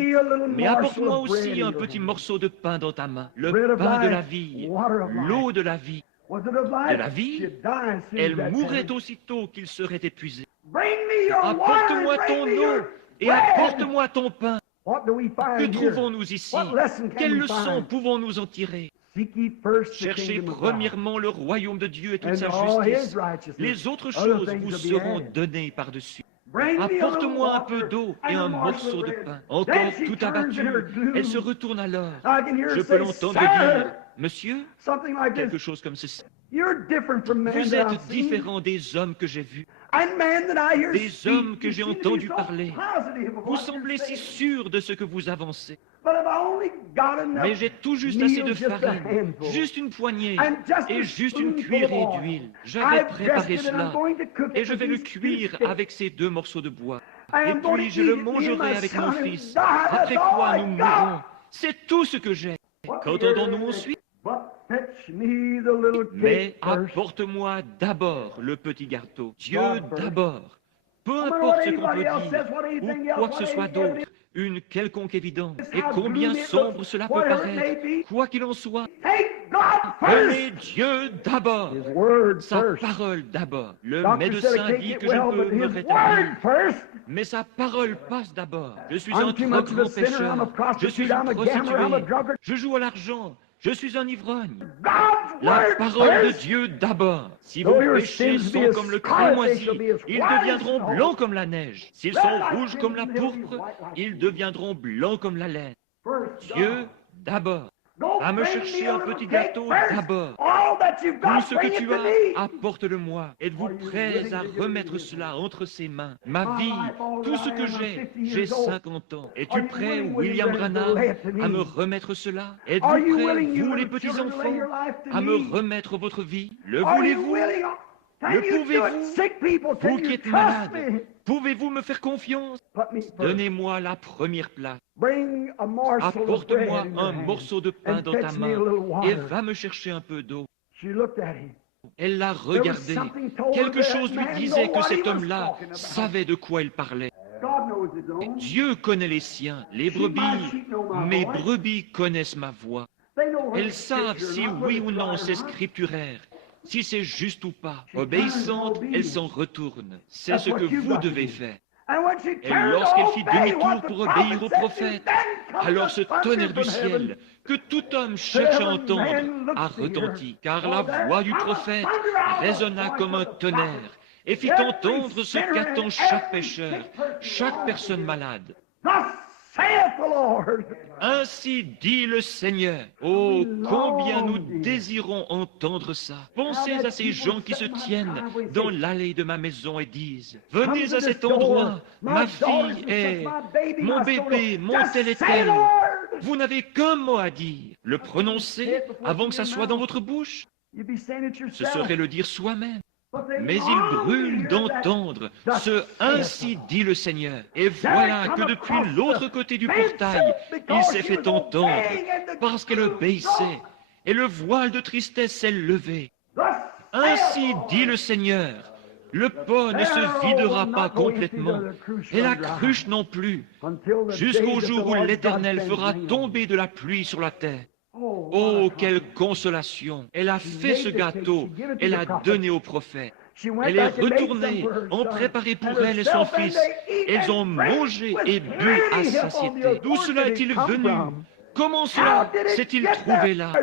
mais apporte-moi aussi un petit morceau de pain dans ta main, le pain de la vie, l'eau de la vie. De la vie, elle mourrait aussitôt qu'il serait épuisé. Apporte-moi ton eau et apporte-moi ton pain. Que trouvons-nous ici? Quelle leçon pouvons-nous en tirer? Cherchez premièrement le royaume de Dieu et toute sa justice. Les autres choses vous seront données par-dessus. Apporte-moi un peu d'eau et un morceau de pain. Encore tout abattue, elle se retourne alors. Je peux l'entendre dire, monsieur, quelque chose comme ceci. Vous êtes différent des hommes que j'ai vus, des hommes que j'ai entendus parler. Vous semblez si sûr de ce que vous avancez. Mais j'ai tout juste assez de farine, juste une poignée et juste une cuillerée d'huile. J'avais préparé cela et je vais le cuire avec ces 2 morceaux de bois. Et puis je le mangerai avec mon fils, après quoi nous mourrons. C'est tout ce que j'ai. Qu'entendons-nous ensuite? Mais apporte-moi d'abord le petit gâteau. Dieu d'abord. peu importe ce qu'on peut dire, ou quoi que ce soit d'autre, une quelconque évidence, et combien sombre cela peut paraître, quoi qu'il en soit, prenez Dieu d'abord, sa parole d'abord. Le médecin dit que je ne peux me rétablir, mais sa parole passe d'abord. Je suis un trop grand pécheur, je suis une prostituée, je joue à l'argent, je suis un ivrogne. La parole de Dieu d'abord. Si vos péchés sont comme le cramoisi, ils deviendront blancs comme la neige. S'ils sont rouges comme la pourpre, ils deviendront blancs comme la laine. Dieu d'abord. Va me chercher un petit gâteau d'abord. Tout ce que tu as, apporte-le-moi. Êtes-vous prêts à remettre cela entre ses mains? Ma vie, tout ce que j'ai 50 ans. Es-tu prêt, William Branham, à me remettre cela? Êtes-vous prêts, vous les petits-enfants, à me remettre votre vie? Le voulez-vous? Le pouvez-vous? Vous qui êtes malade, pouvez-vous me faire confiance? Donnez-moi la première place. Apporte-moi un morceau de pain dans ta main et va me chercher un peu d'eau. Elle l'a regardé. Quelque chose lui disait que cet homme-là savait de quoi il parlait. Dieu connaît les siens, les brebis. Mes brebis connaissent ma voix. Elles savent si oui ou non c'est scripturaire, si c'est juste ou pas. Obéissantes, elles s'en retournent. C'est ce que vous devez faire. Et lorsqu'elle fit demi-tour pour obéir au prophète, alors ce tonnerre du ciel, que tout homme cherche à entendre, a retenti, car la voix du prophète résonna comme un tonnerre et fit entendre ce qu'attend chaque pécheur, chaque personne malade. Ainsi dit le Seigneur. Oh, combien nous désirons entendre ça. Pensez à ces gens qui se tiennent dans l'allée de ma maison et disent, venez à cet endroit, ma fille est, mon bébé, mon tel est tel. Vous n'avez qu'un mot à dire. Le prononcer avant que ça soit dans votre bouche, ce serait le dire soi-même. Mais il brûle d'entendre ce « Ainsi dit le Seigneur ». Et voilà que depuis l'autre côté du portail, il s'est fait entendre parce qu'elle obéissait et le voile de tristesse s'est levé. Ainsi dit le Seigneur, le pot ne se videra pas complètement et la cruche non plus, jusqu'au jour où l'Éternel fera tomber de la pluie sur la terre. Oh, quelle consolation! Elle a fait ce gâteau, elle l'a donné au prophète. Elle est retournée, ont préparé pour elle et son fils. Elles ont mangé et bu à satiété. D'où cela est-il venu? Comment cela s'est-il trouvé là?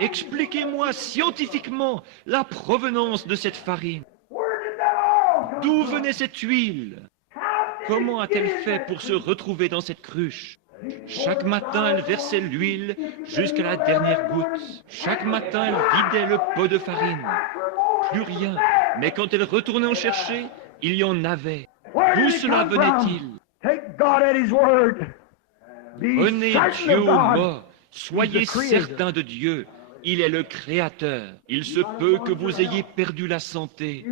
Expliquez-moi scientifiquement la provenance de cette farine. D'où venait cette huile? Comment a-t-elle fait pour se retrouver dans cette cruche? Chaque matin, elle versait l'huile jusqu'à la dernière goutte. Chaque matin, elle vidait le pot de farine. Plus rien. Mais quand elle retournait en chercher, il y en avait. D'où cela venait-il? Prenez Dieu au mot. Soyez certain de Dieu. Il est le Créateur. Il se peut que vous ayez perdu la santé.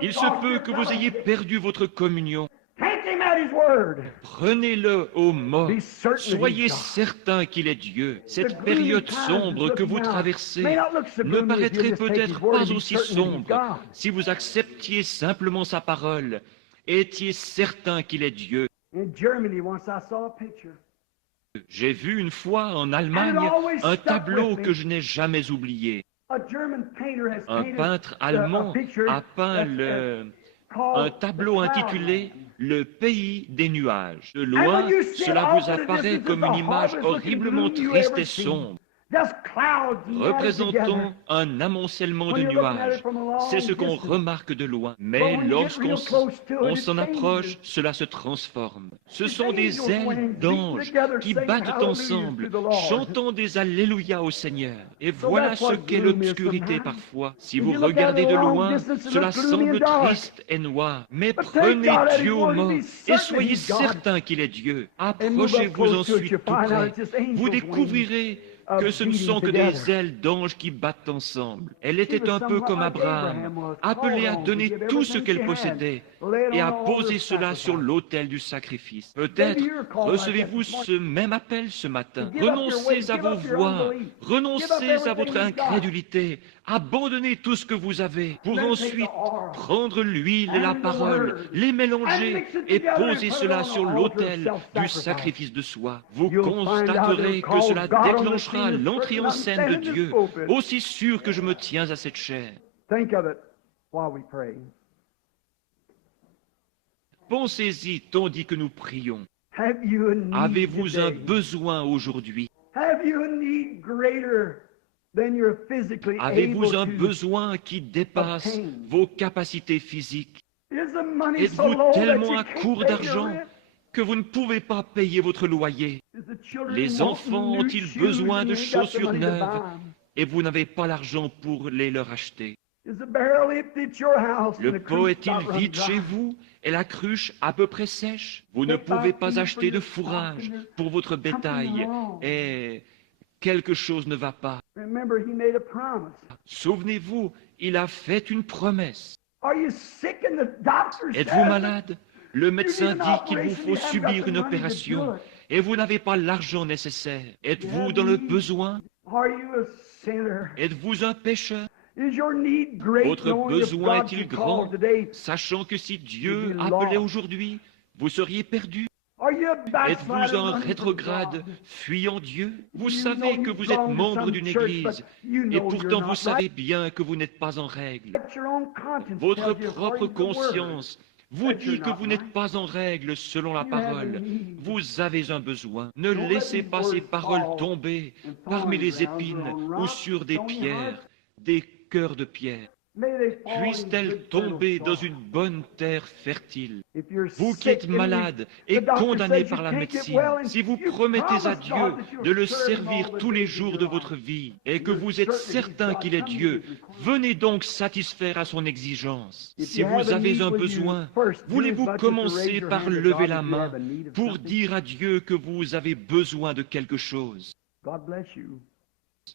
Il se peut que vous ayez perdu votre communion. Prenez-le au mot. Soyez certain qu'il est Dieu. Cette période sombre que vous traversez ne paraîtrait peut-être pas aussi sombre si vous acceptiez simplement sa parole et étiez certain qu'il est Dieu. J'ai vu une fois en Allemagne un tableau que je n'ai jamais oublié. Un peintre allemand a peint un tableau intitulé « Le pays des nuages ». De loin, cela vous apparaît comme une image horriblement triste et sombre, représentant un amoncellement de nuages. C'est ce qu'on remarque de loin. Mais lorsqu'on s'en approche, cela se transforme. Ce sont des ailes d'anges qui battent ensemble, chantant des Alléluia au Seigneur. Et voilà ce qu'est l'obscurité parfois. Si vous regardez de loin, cela semble triste et noir. Mais prenez Dieu au mot et soyez certain qu'il est Dieu. Approchez-vous ensuite tout près. Vous découvrirez que ce ne sont que des ailes d'anges qui battent ensemble. Elle était un peu comme Abraham, appelée à donner tout ce qu'elle possédait et à poser cela sur l'autel du sacrifice. Peut-être recevez-vous ce même appel ce matin. Renoncez à vos voix, renoncez à votre incrédulité, Abandonnez tout ce que vous avez pour ensuite prendre l'huile et la parole, les mélanger et poser cela sur l'autel du sacrifice de soi. Vous constaterez que cela déclenchera l'entrée en scène de Dieu, aussi sûr que je me tiens à cette chair. Pensez-y tandis que nous prions. Avez-vous un besoin aujourd'hui? Avez-vous un besoin qui dépasse vos capacités physiques? Êtes-vous tellement à court d'argent que vous ne pouvez pas payer votre loyer? Les enfants ont-ils besoin de chaussures neuves et vous n'avez pas l'argent pour les leur acheter? Le pot est-il vide chez vous et la cruche à peu près sèche? Vous ne pouvez pas acheter de fourrage pour votre bétail et quelque chose ne va pas. Souvenez-vous, il a fait une promesse. Êtes-vous malade? Le médecin dit qu'il vous faut subir une opération et vous n'avez pas l'argent nécessaire. Êtes-vous dans le besoin? Êtes-vous un pécheur? Votre besoin est-il grand, sachant que si Dieu appelait aujourd'hui, vous seriez perdu? Êtes-vous en rétrograde, fuyant Dieu? Vous savez que vous êtes membre d'une église, et pourtant vous savez bien que vous n'êtes pas en règle. Votre propre conscience vous dit que vous n'êtes pas en règle selon la parole. Vous avez un besoin. Ne laissez pas ces paroles tomber parmi les épines ou sur des pierres, des cœurs de pierre. Puissent-elles tomber dans une bonne terre fertile? Vous qui êtes malade et condamné par la médecine, si vous promettez à Dieu de le servir tous les jours de votre vie et que vous êtes certain qu'il est Dieu, venez donc satisfaire à son exigence. Si vous avez un besoin, voulez-vous commencer par lever la main pour dire à Dieu que vous avez besoin de quelque chose?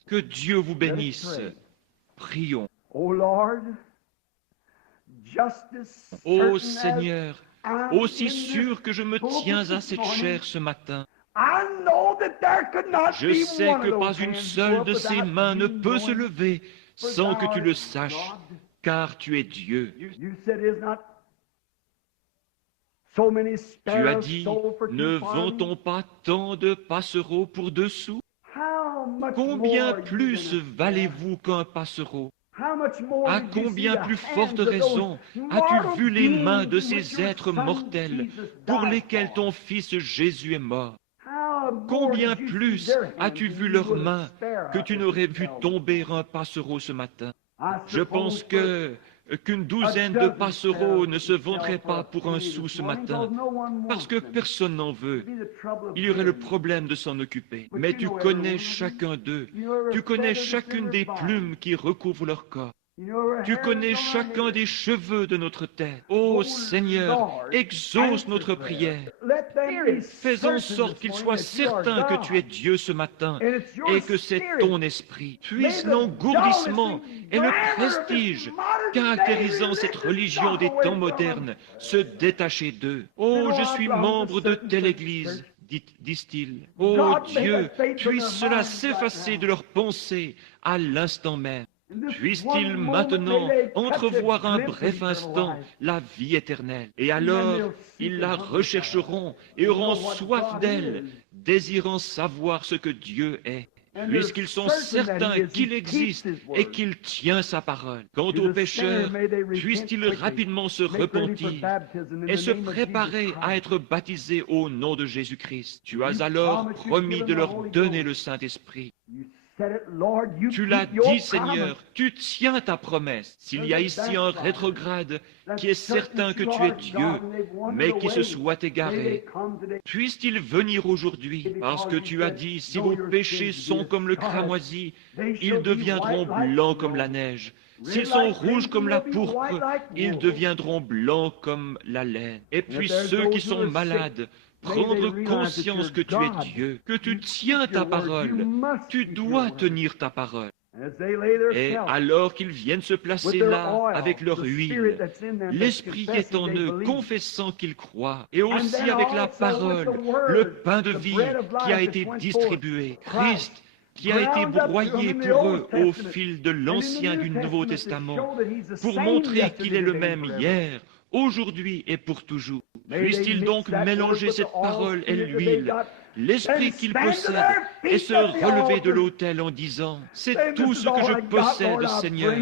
Que Dieu vous bénisse. Prions. Ô Seigneur, aussi sûr que je me tiens à cette chair ce matin, je sais que pas une seule de ces mains ne peut se lever sans que tu le saches, car tu es Dieu. Tu as dit, ne vend-on pas tant de passereaux pour 2 sous? Combien plus valez-vous qu'un passereau? À combien plus forte raison as-tu vu les mains de ces êtres mortels pour lesquels ton Fils Jésus est mort? Combien plus as-tu vu leurs mains que tu n'aurais vu tomber un passereau ce matin? Je pense qu'une douzaine de passereaux ne se vendraient pas pour 1 sou ce matin, parce que personne n'en veut. Il y aurait le problème de s'en occuper. Mais tu connais chacun d'eux. Tu connais chacune des plumes qui recouvrent leur corps. Tu connais chacun des cheveux de notre tête. Ô Seigneur, exauce notre prière. Fais en sorte qu'ils soient certains que tu es Dieu ce matin et que c'est ton esprit. Puisse l'engourdissement et le prestige caractérisant cette religion des temps modernes se détacher d'eux. Oh, je suis membre de telle église, disent-ils. Oh Dieu, puisse cela s'effacer de leurs pensées à l'instant même. Puisse-t-il maintenant entrevoir un bref instant la vie éternelle. Et alors, ils la rechercheront et auront soif d'elle, désirant savoir ce que Dieu est. Puisqu'ils sont certains qu'il existe et qu'il tient sa parole. Quant aux pécheurs, puissent-ils rapidement se repentir et se préparer à être baptisés au nom de Jésus-Christ. Tu as alors promis de leur donner le Saint-Esprit. Tu l'as dit, Seigneur, tu tiens ta promesse. S'il y a ici un rétrograde qui est certain que tu es Dieu, mais qui se soit égaré, puisse-t-il venir aujourd'hui, parce que tu as dit, si vos péchés sont comme le cramoisi, ils deviendront blancs comme la neige. S'ils sont rouges comme la pourpre, ils deviendront blancs comme la laine. Et puis ceux qui sont malades, prendre conscience que tu es Dieu, que tu tiens ta parole, tu dois tenir ta parole. Et alors qu'ils viennent se placer là avec leur huile, l'Esprit est en eux, confessant qu'ils croient, et aussi avec la parole, le pain de vie qui a été distribué. Christ qui a été broyé pour eux au fil de l'Ancien et du Nouveau Testament, pour montrer qu'il est le même hier, aujourd'hui et pour toujours. Puisse-t-il donc mélanger cette parole et l'huile, l'esprit qu'il possède, et se relever de l'autel en disant, « C'est tout ce que je possède, Seigneur.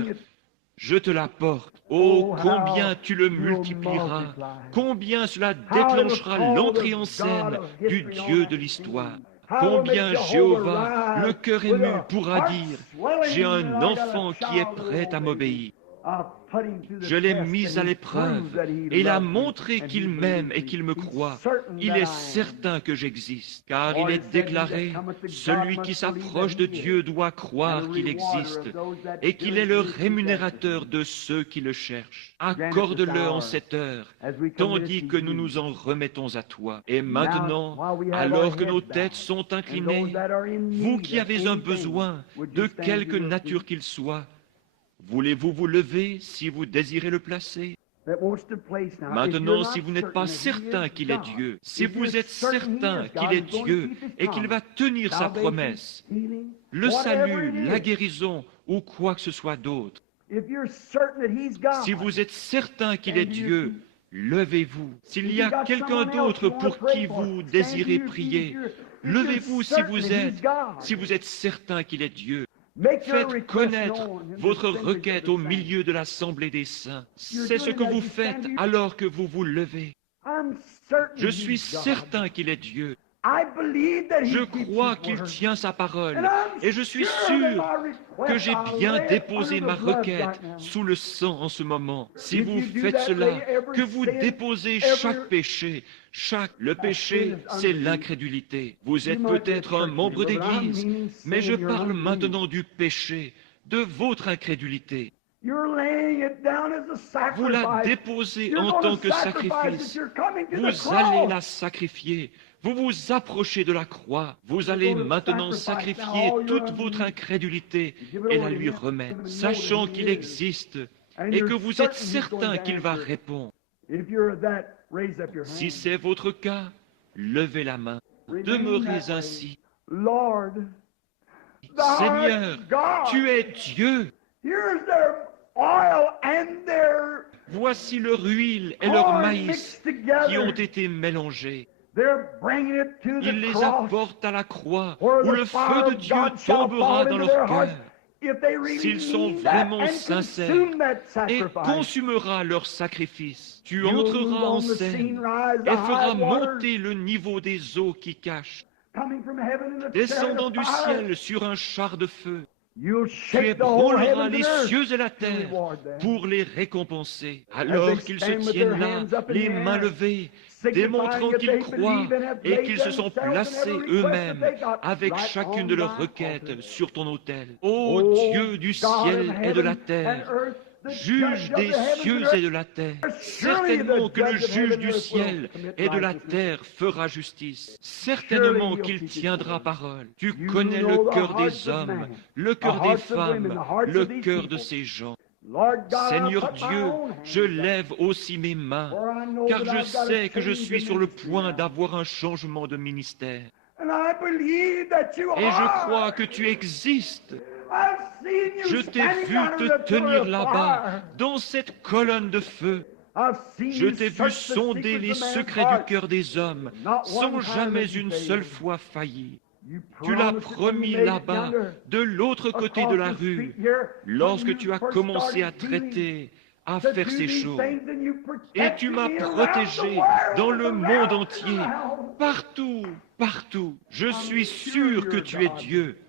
Je te l'apporte. Oh, combien tu le multiplieras, combien cela déclenchera l'entrée en scène du Dieu de l'histoire. Combien Jéhovah, le cœur ému, pourra dire, j'ai un enfant qui est prêt à m'obéir. Je l'ai mis à l'épreuve et il a montré qu'il m'aime et qu'il me croit. Il est certain que j'existe, car il est déclaré, celui qui s'approche de Dieu doit croire qu'il existe et qu'il est le rémunérateur de ceux qui le cherchent. Accorde-le en cette heure, tandis que nous nous en remettons à toi. Et maintenant, alors que nos têtes sont inclinées, vous qui avez un besoin, de quelque nature qu'il soit, voulez-vous vous lever si vous désirez le placer? Maintenant, si vous n'êtes pas certain qu'il est Dieu, si vous êtes certain qu'il est Dieu et qu'il va tenir sa promesse, le salut, la guérison ou quoi que ce soit d'autre, si vous êtes certain qu'il est Dieu, levez-vous. S'il y a quelqu'un d'autre pour qui vous désirez prier, levez-vous si vous êtes certain qu'il est Dieu. Faites connaître votre requête au milieu de l'assemblée des saints. C'est ce que vous faites alors que vous vous levez. Je suis certain qu'il est Dieu. Je crois qu'il tient sa parole et je suis sûr que j'ai bien déposé ma requête sous le sang en ce moment. Si vous faites cela, que vous déposez chaque péché, le péché, c'est l'incrédulité. Vous êtes peut-être un membre d'Église, mais je parle maintenant du péché, de votre incrédulité. Vous la déposez en tant que sacrifice. Vous allez la sacrifier. Vous vous approchez de la croix. Vous allez maintenant sacrifier toute votre incrédulité et la lui remettre, sachant qu'il existe et que vous êtes certain qu'il va répondre. Si c'est votre cas, levez la main. Demeurez ainsi. Seigneur, tu es Dieu. Voici leur huile et leur maïs qui ont été mélangés. Ils les apportent à la croix où le feu de Dieu tombera dans leur cœur. S'ils sont vraiment sincères, et consumera leur sacrifice. Tu entreras en scène et feras monter le niveau des eaux qui cachent, descendant du ciel sur un char de feu. Tu ébranleras les cieux et la terre pour les récompenser, alors qu'ils se tiennent là, les mains levées, démontrant qu'ils croient et qu'ils se sont placés eux-mêmes avec chacune de leurs requêtes sur ton autel. Ô Dieu du ciel et de la terre, juge des cieux et de la terre, certainement que le juge du ciel et de la terre fera justice. Certainement qu'il tiendra parole. Tu connais le cœur des hommes, le cœur des femmes, le cœur de ces gens. Seigneur Dieu, je lève aussi mes mains, car je sais que je suis sur le point d'avoir un changement de ministère. Et je crois que tu existes. Je t'ai vu te tenir là-bas, dans cette colonne de feu. Je t'ai vu sonder les secrets du cœur des hommes, sans jamais une seule fois faillir. Tu l'as promis là-bas, de l'autre côté de la rue, lorsque tu as commencé à traiter, à faire ces choses. Et tu m'as protégé dans le monde entier, partout, partout. Je suis sûr que tu es Dieu.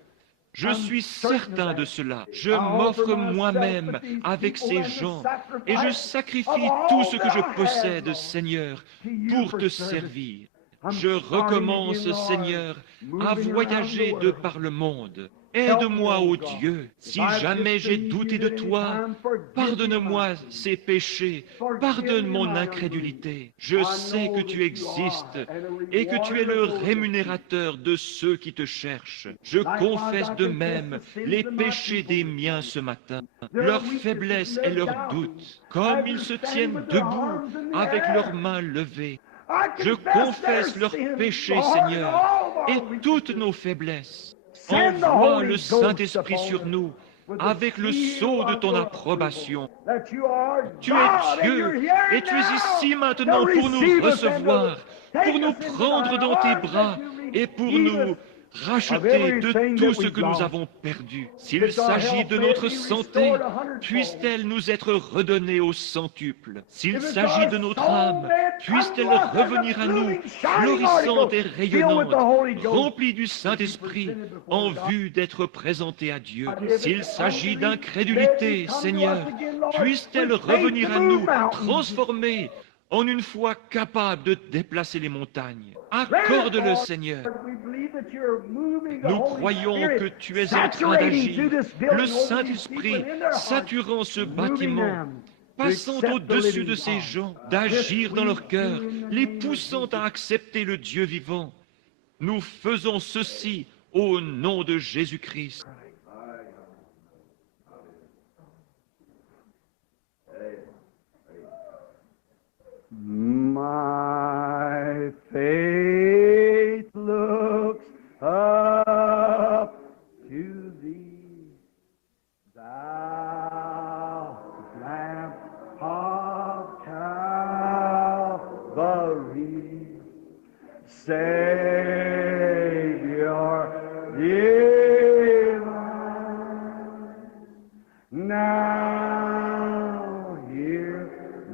Je suis certain de cela. Je m'offre moi-même avec ces gens et je sacrifie tout ce que je possède, Seigneur, pour te servir. Je recommence, Seigneur, à voyager de par le monde. Aide-moi, ô Dieu, si jamais j'ai douté de toi, pardonne-moi ces péchés, pardonne mon incrédulité. Je sais que tu existes et que tu es le rémunérateur de ceux qui te cherchent. Je confesse de même les péchés des miens ce matin, leur faiblesse et leurs doutes, comme ils se tiennent debout avec leurs mains levées. Je confesse leurs péchés, Seigneur, et toutes nos faiblesses. Envoie le Saint-Esprit sur nous avec le sceau de ton approbation. Tu es Dieu et tu es ici maintenant pour nous recevoir, pour nous prendre dans tes bras et pour nous racheter de tout ce que nous avons perdu. S'il s'agit de notre santé, puisse-t-elle nous être redonnée au centuple. S'il s'agit de notre âme, puisse-t-elle revenir à nous, florissante et rayonnante, remplie du Saint-Esprit, en vue d'être présentée à Dieu. S'il s'agit d'incrédulité, Seigneur, puisse-t-elle revenir à nous, transformée en une foi capable de déplacer les montagnes. Accorde-le, Seigneur. Nous croyons que tu es en train d'agir, le Saint-Esprit saturant ce bâtiment, passant au-dessus de ces gens, d'agir dans leur cœur, les poussant à accepter le Dieu vivant. Nous faisons ceci au nom de Jésus-Christ. My faith looks up to thee, thou Lamb of Calvary, Savior divine. Now hear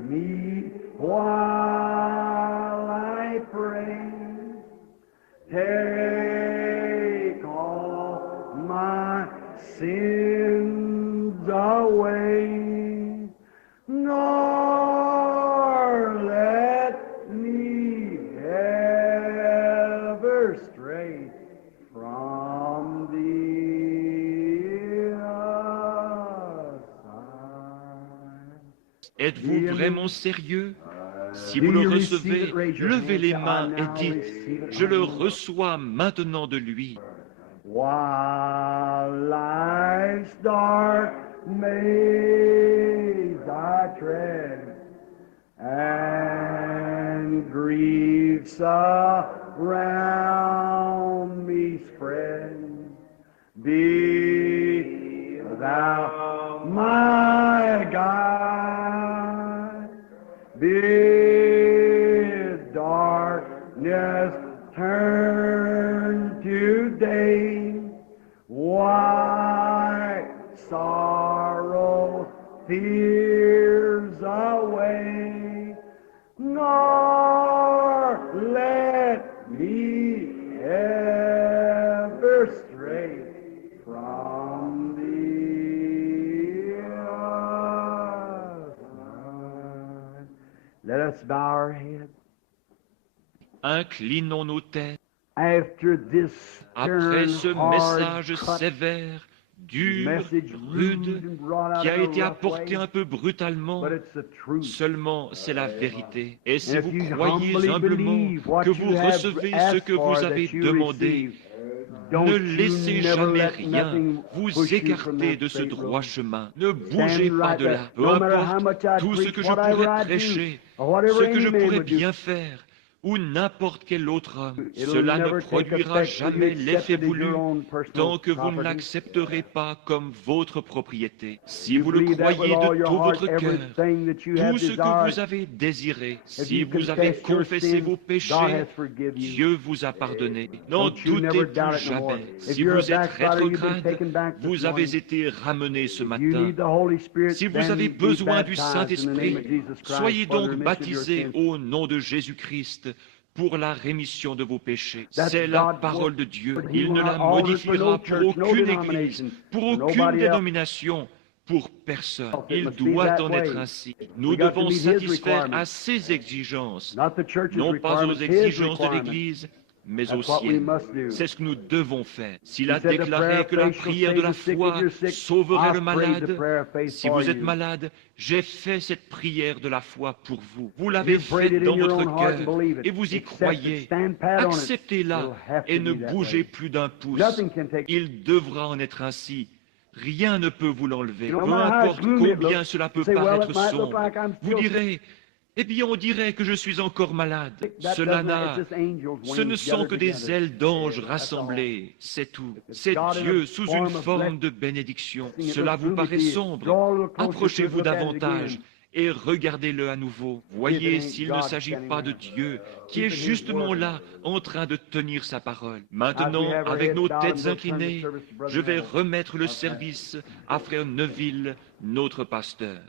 me while I pray, take all my sins away, nor let me ever stray from thee aside. Êtes-vous vraiment sérieux? Si vous le recevez, levez les mains et dites, je le reçois maintenant de lui. While life's dark maze I tread, and griefs around me spread, be thou my guide, bid darkness turn to day, white sorrow fears away, nor let me ever stray from thee aside. Let us bow our heads. Inclinons nos têtes. After this Après ce stern, message hard cut, sévère, dur, message rude, rude and brought out qui a in a été rough apporté way, un peu brutalement, but it's the truth. seulement c'est la vérité. Et si And if vous you croyez humbly humblement believe what que you vous have recevez ce asked que for, vous avez that you demandé, receive, don't ne you laissez never jamais let rien nothing vous push you from écarter that de ce straight droit road. chemin. Ne bougez Stand pas right de there. là. Peu No matter how importe much I tout ce preach, que je whatever pourrais I do, prêcher, or whatever ce que any je man pourrais would do, bien faire, ou n'importe quel autre homme, it'll cela ne never take produira effect till you jamais accept l'effet it as your voulu own personal tant que vous ne property. l'accepterez pas comme votre propriété. Si You vous le believe that with croyez all de your tout heart, votre cœur, everything that you have tout ce que desired, vous avez désiré, if si you vous avez confess your confessé sins, vos God péchés, has forgiven you. Dieu vous a pardonné. N'en Don't you never doutez doubt plus it no more. jamais. If Si you're a vous êtes backslider, you've been rétrograde, taken back this vous morning. avez été ramené ce You matin. need the Holy Spirit, Si vous then avez be besoin du baptized in the name Saint-Esprit, of Jesus Christ soyez for the donc remission of your baptisés sins. au nom de Jésus-Christ pour la rémission de vos péchés. That's C'est la God's parole word. de Dieu. He Il will ne not la alter it for modifiera no pour church, no aucune église, denomination, pour for aucune nobody else. dénomination, pour personne. It Il must be doit that en way. être ainsi. Nous We got to devons meet His satisfaire requirements. à ses exigences, Not the church's non pas aux requirements, His exigences de requirements. l'Église, mais aux That's what we siennes. must do. C'est ce que nous devons faire. S'il He a said the prayer déclaré of que la faith shall prière de save la the sick. If foi you're sick, sauverait le I've prayed the malade, prayer of faith si for vous êtes you. malade, j'ai fait cette prière de la foi pour vous. Vous l'avez You've prayed faite it dans in your votre own heart and cœur believe it. et vous y Accept it, croyez. stand pat on it. Acceptez-la It'll have to et ne be that bougez way. plus d'un pouce. Nothing can take- Il devra en être ainsi. Rien ne peut vous l'enlever. No Peu matter how importe gloomy it combien looks, cela you peut say, well, paraître it might look sombre. like I'm Vous still sick. direz, Eh bien, on dirait que je suis encore malade. Cela ce ne sont que des ailes d'anges rassemblées, c'est tout. C'est Dieu sous une forme de bénédiction. Cela vous paraît sombre. Approchez-vous davantage et regardez-le à nouveau. Voyez s'il ne s'agit pas de Dieu qui est justement là, en train de tenir sa parole. Maintenant, avec nos têtes inclinées, je vais remettre le service à Frère Neville, notre pasteur.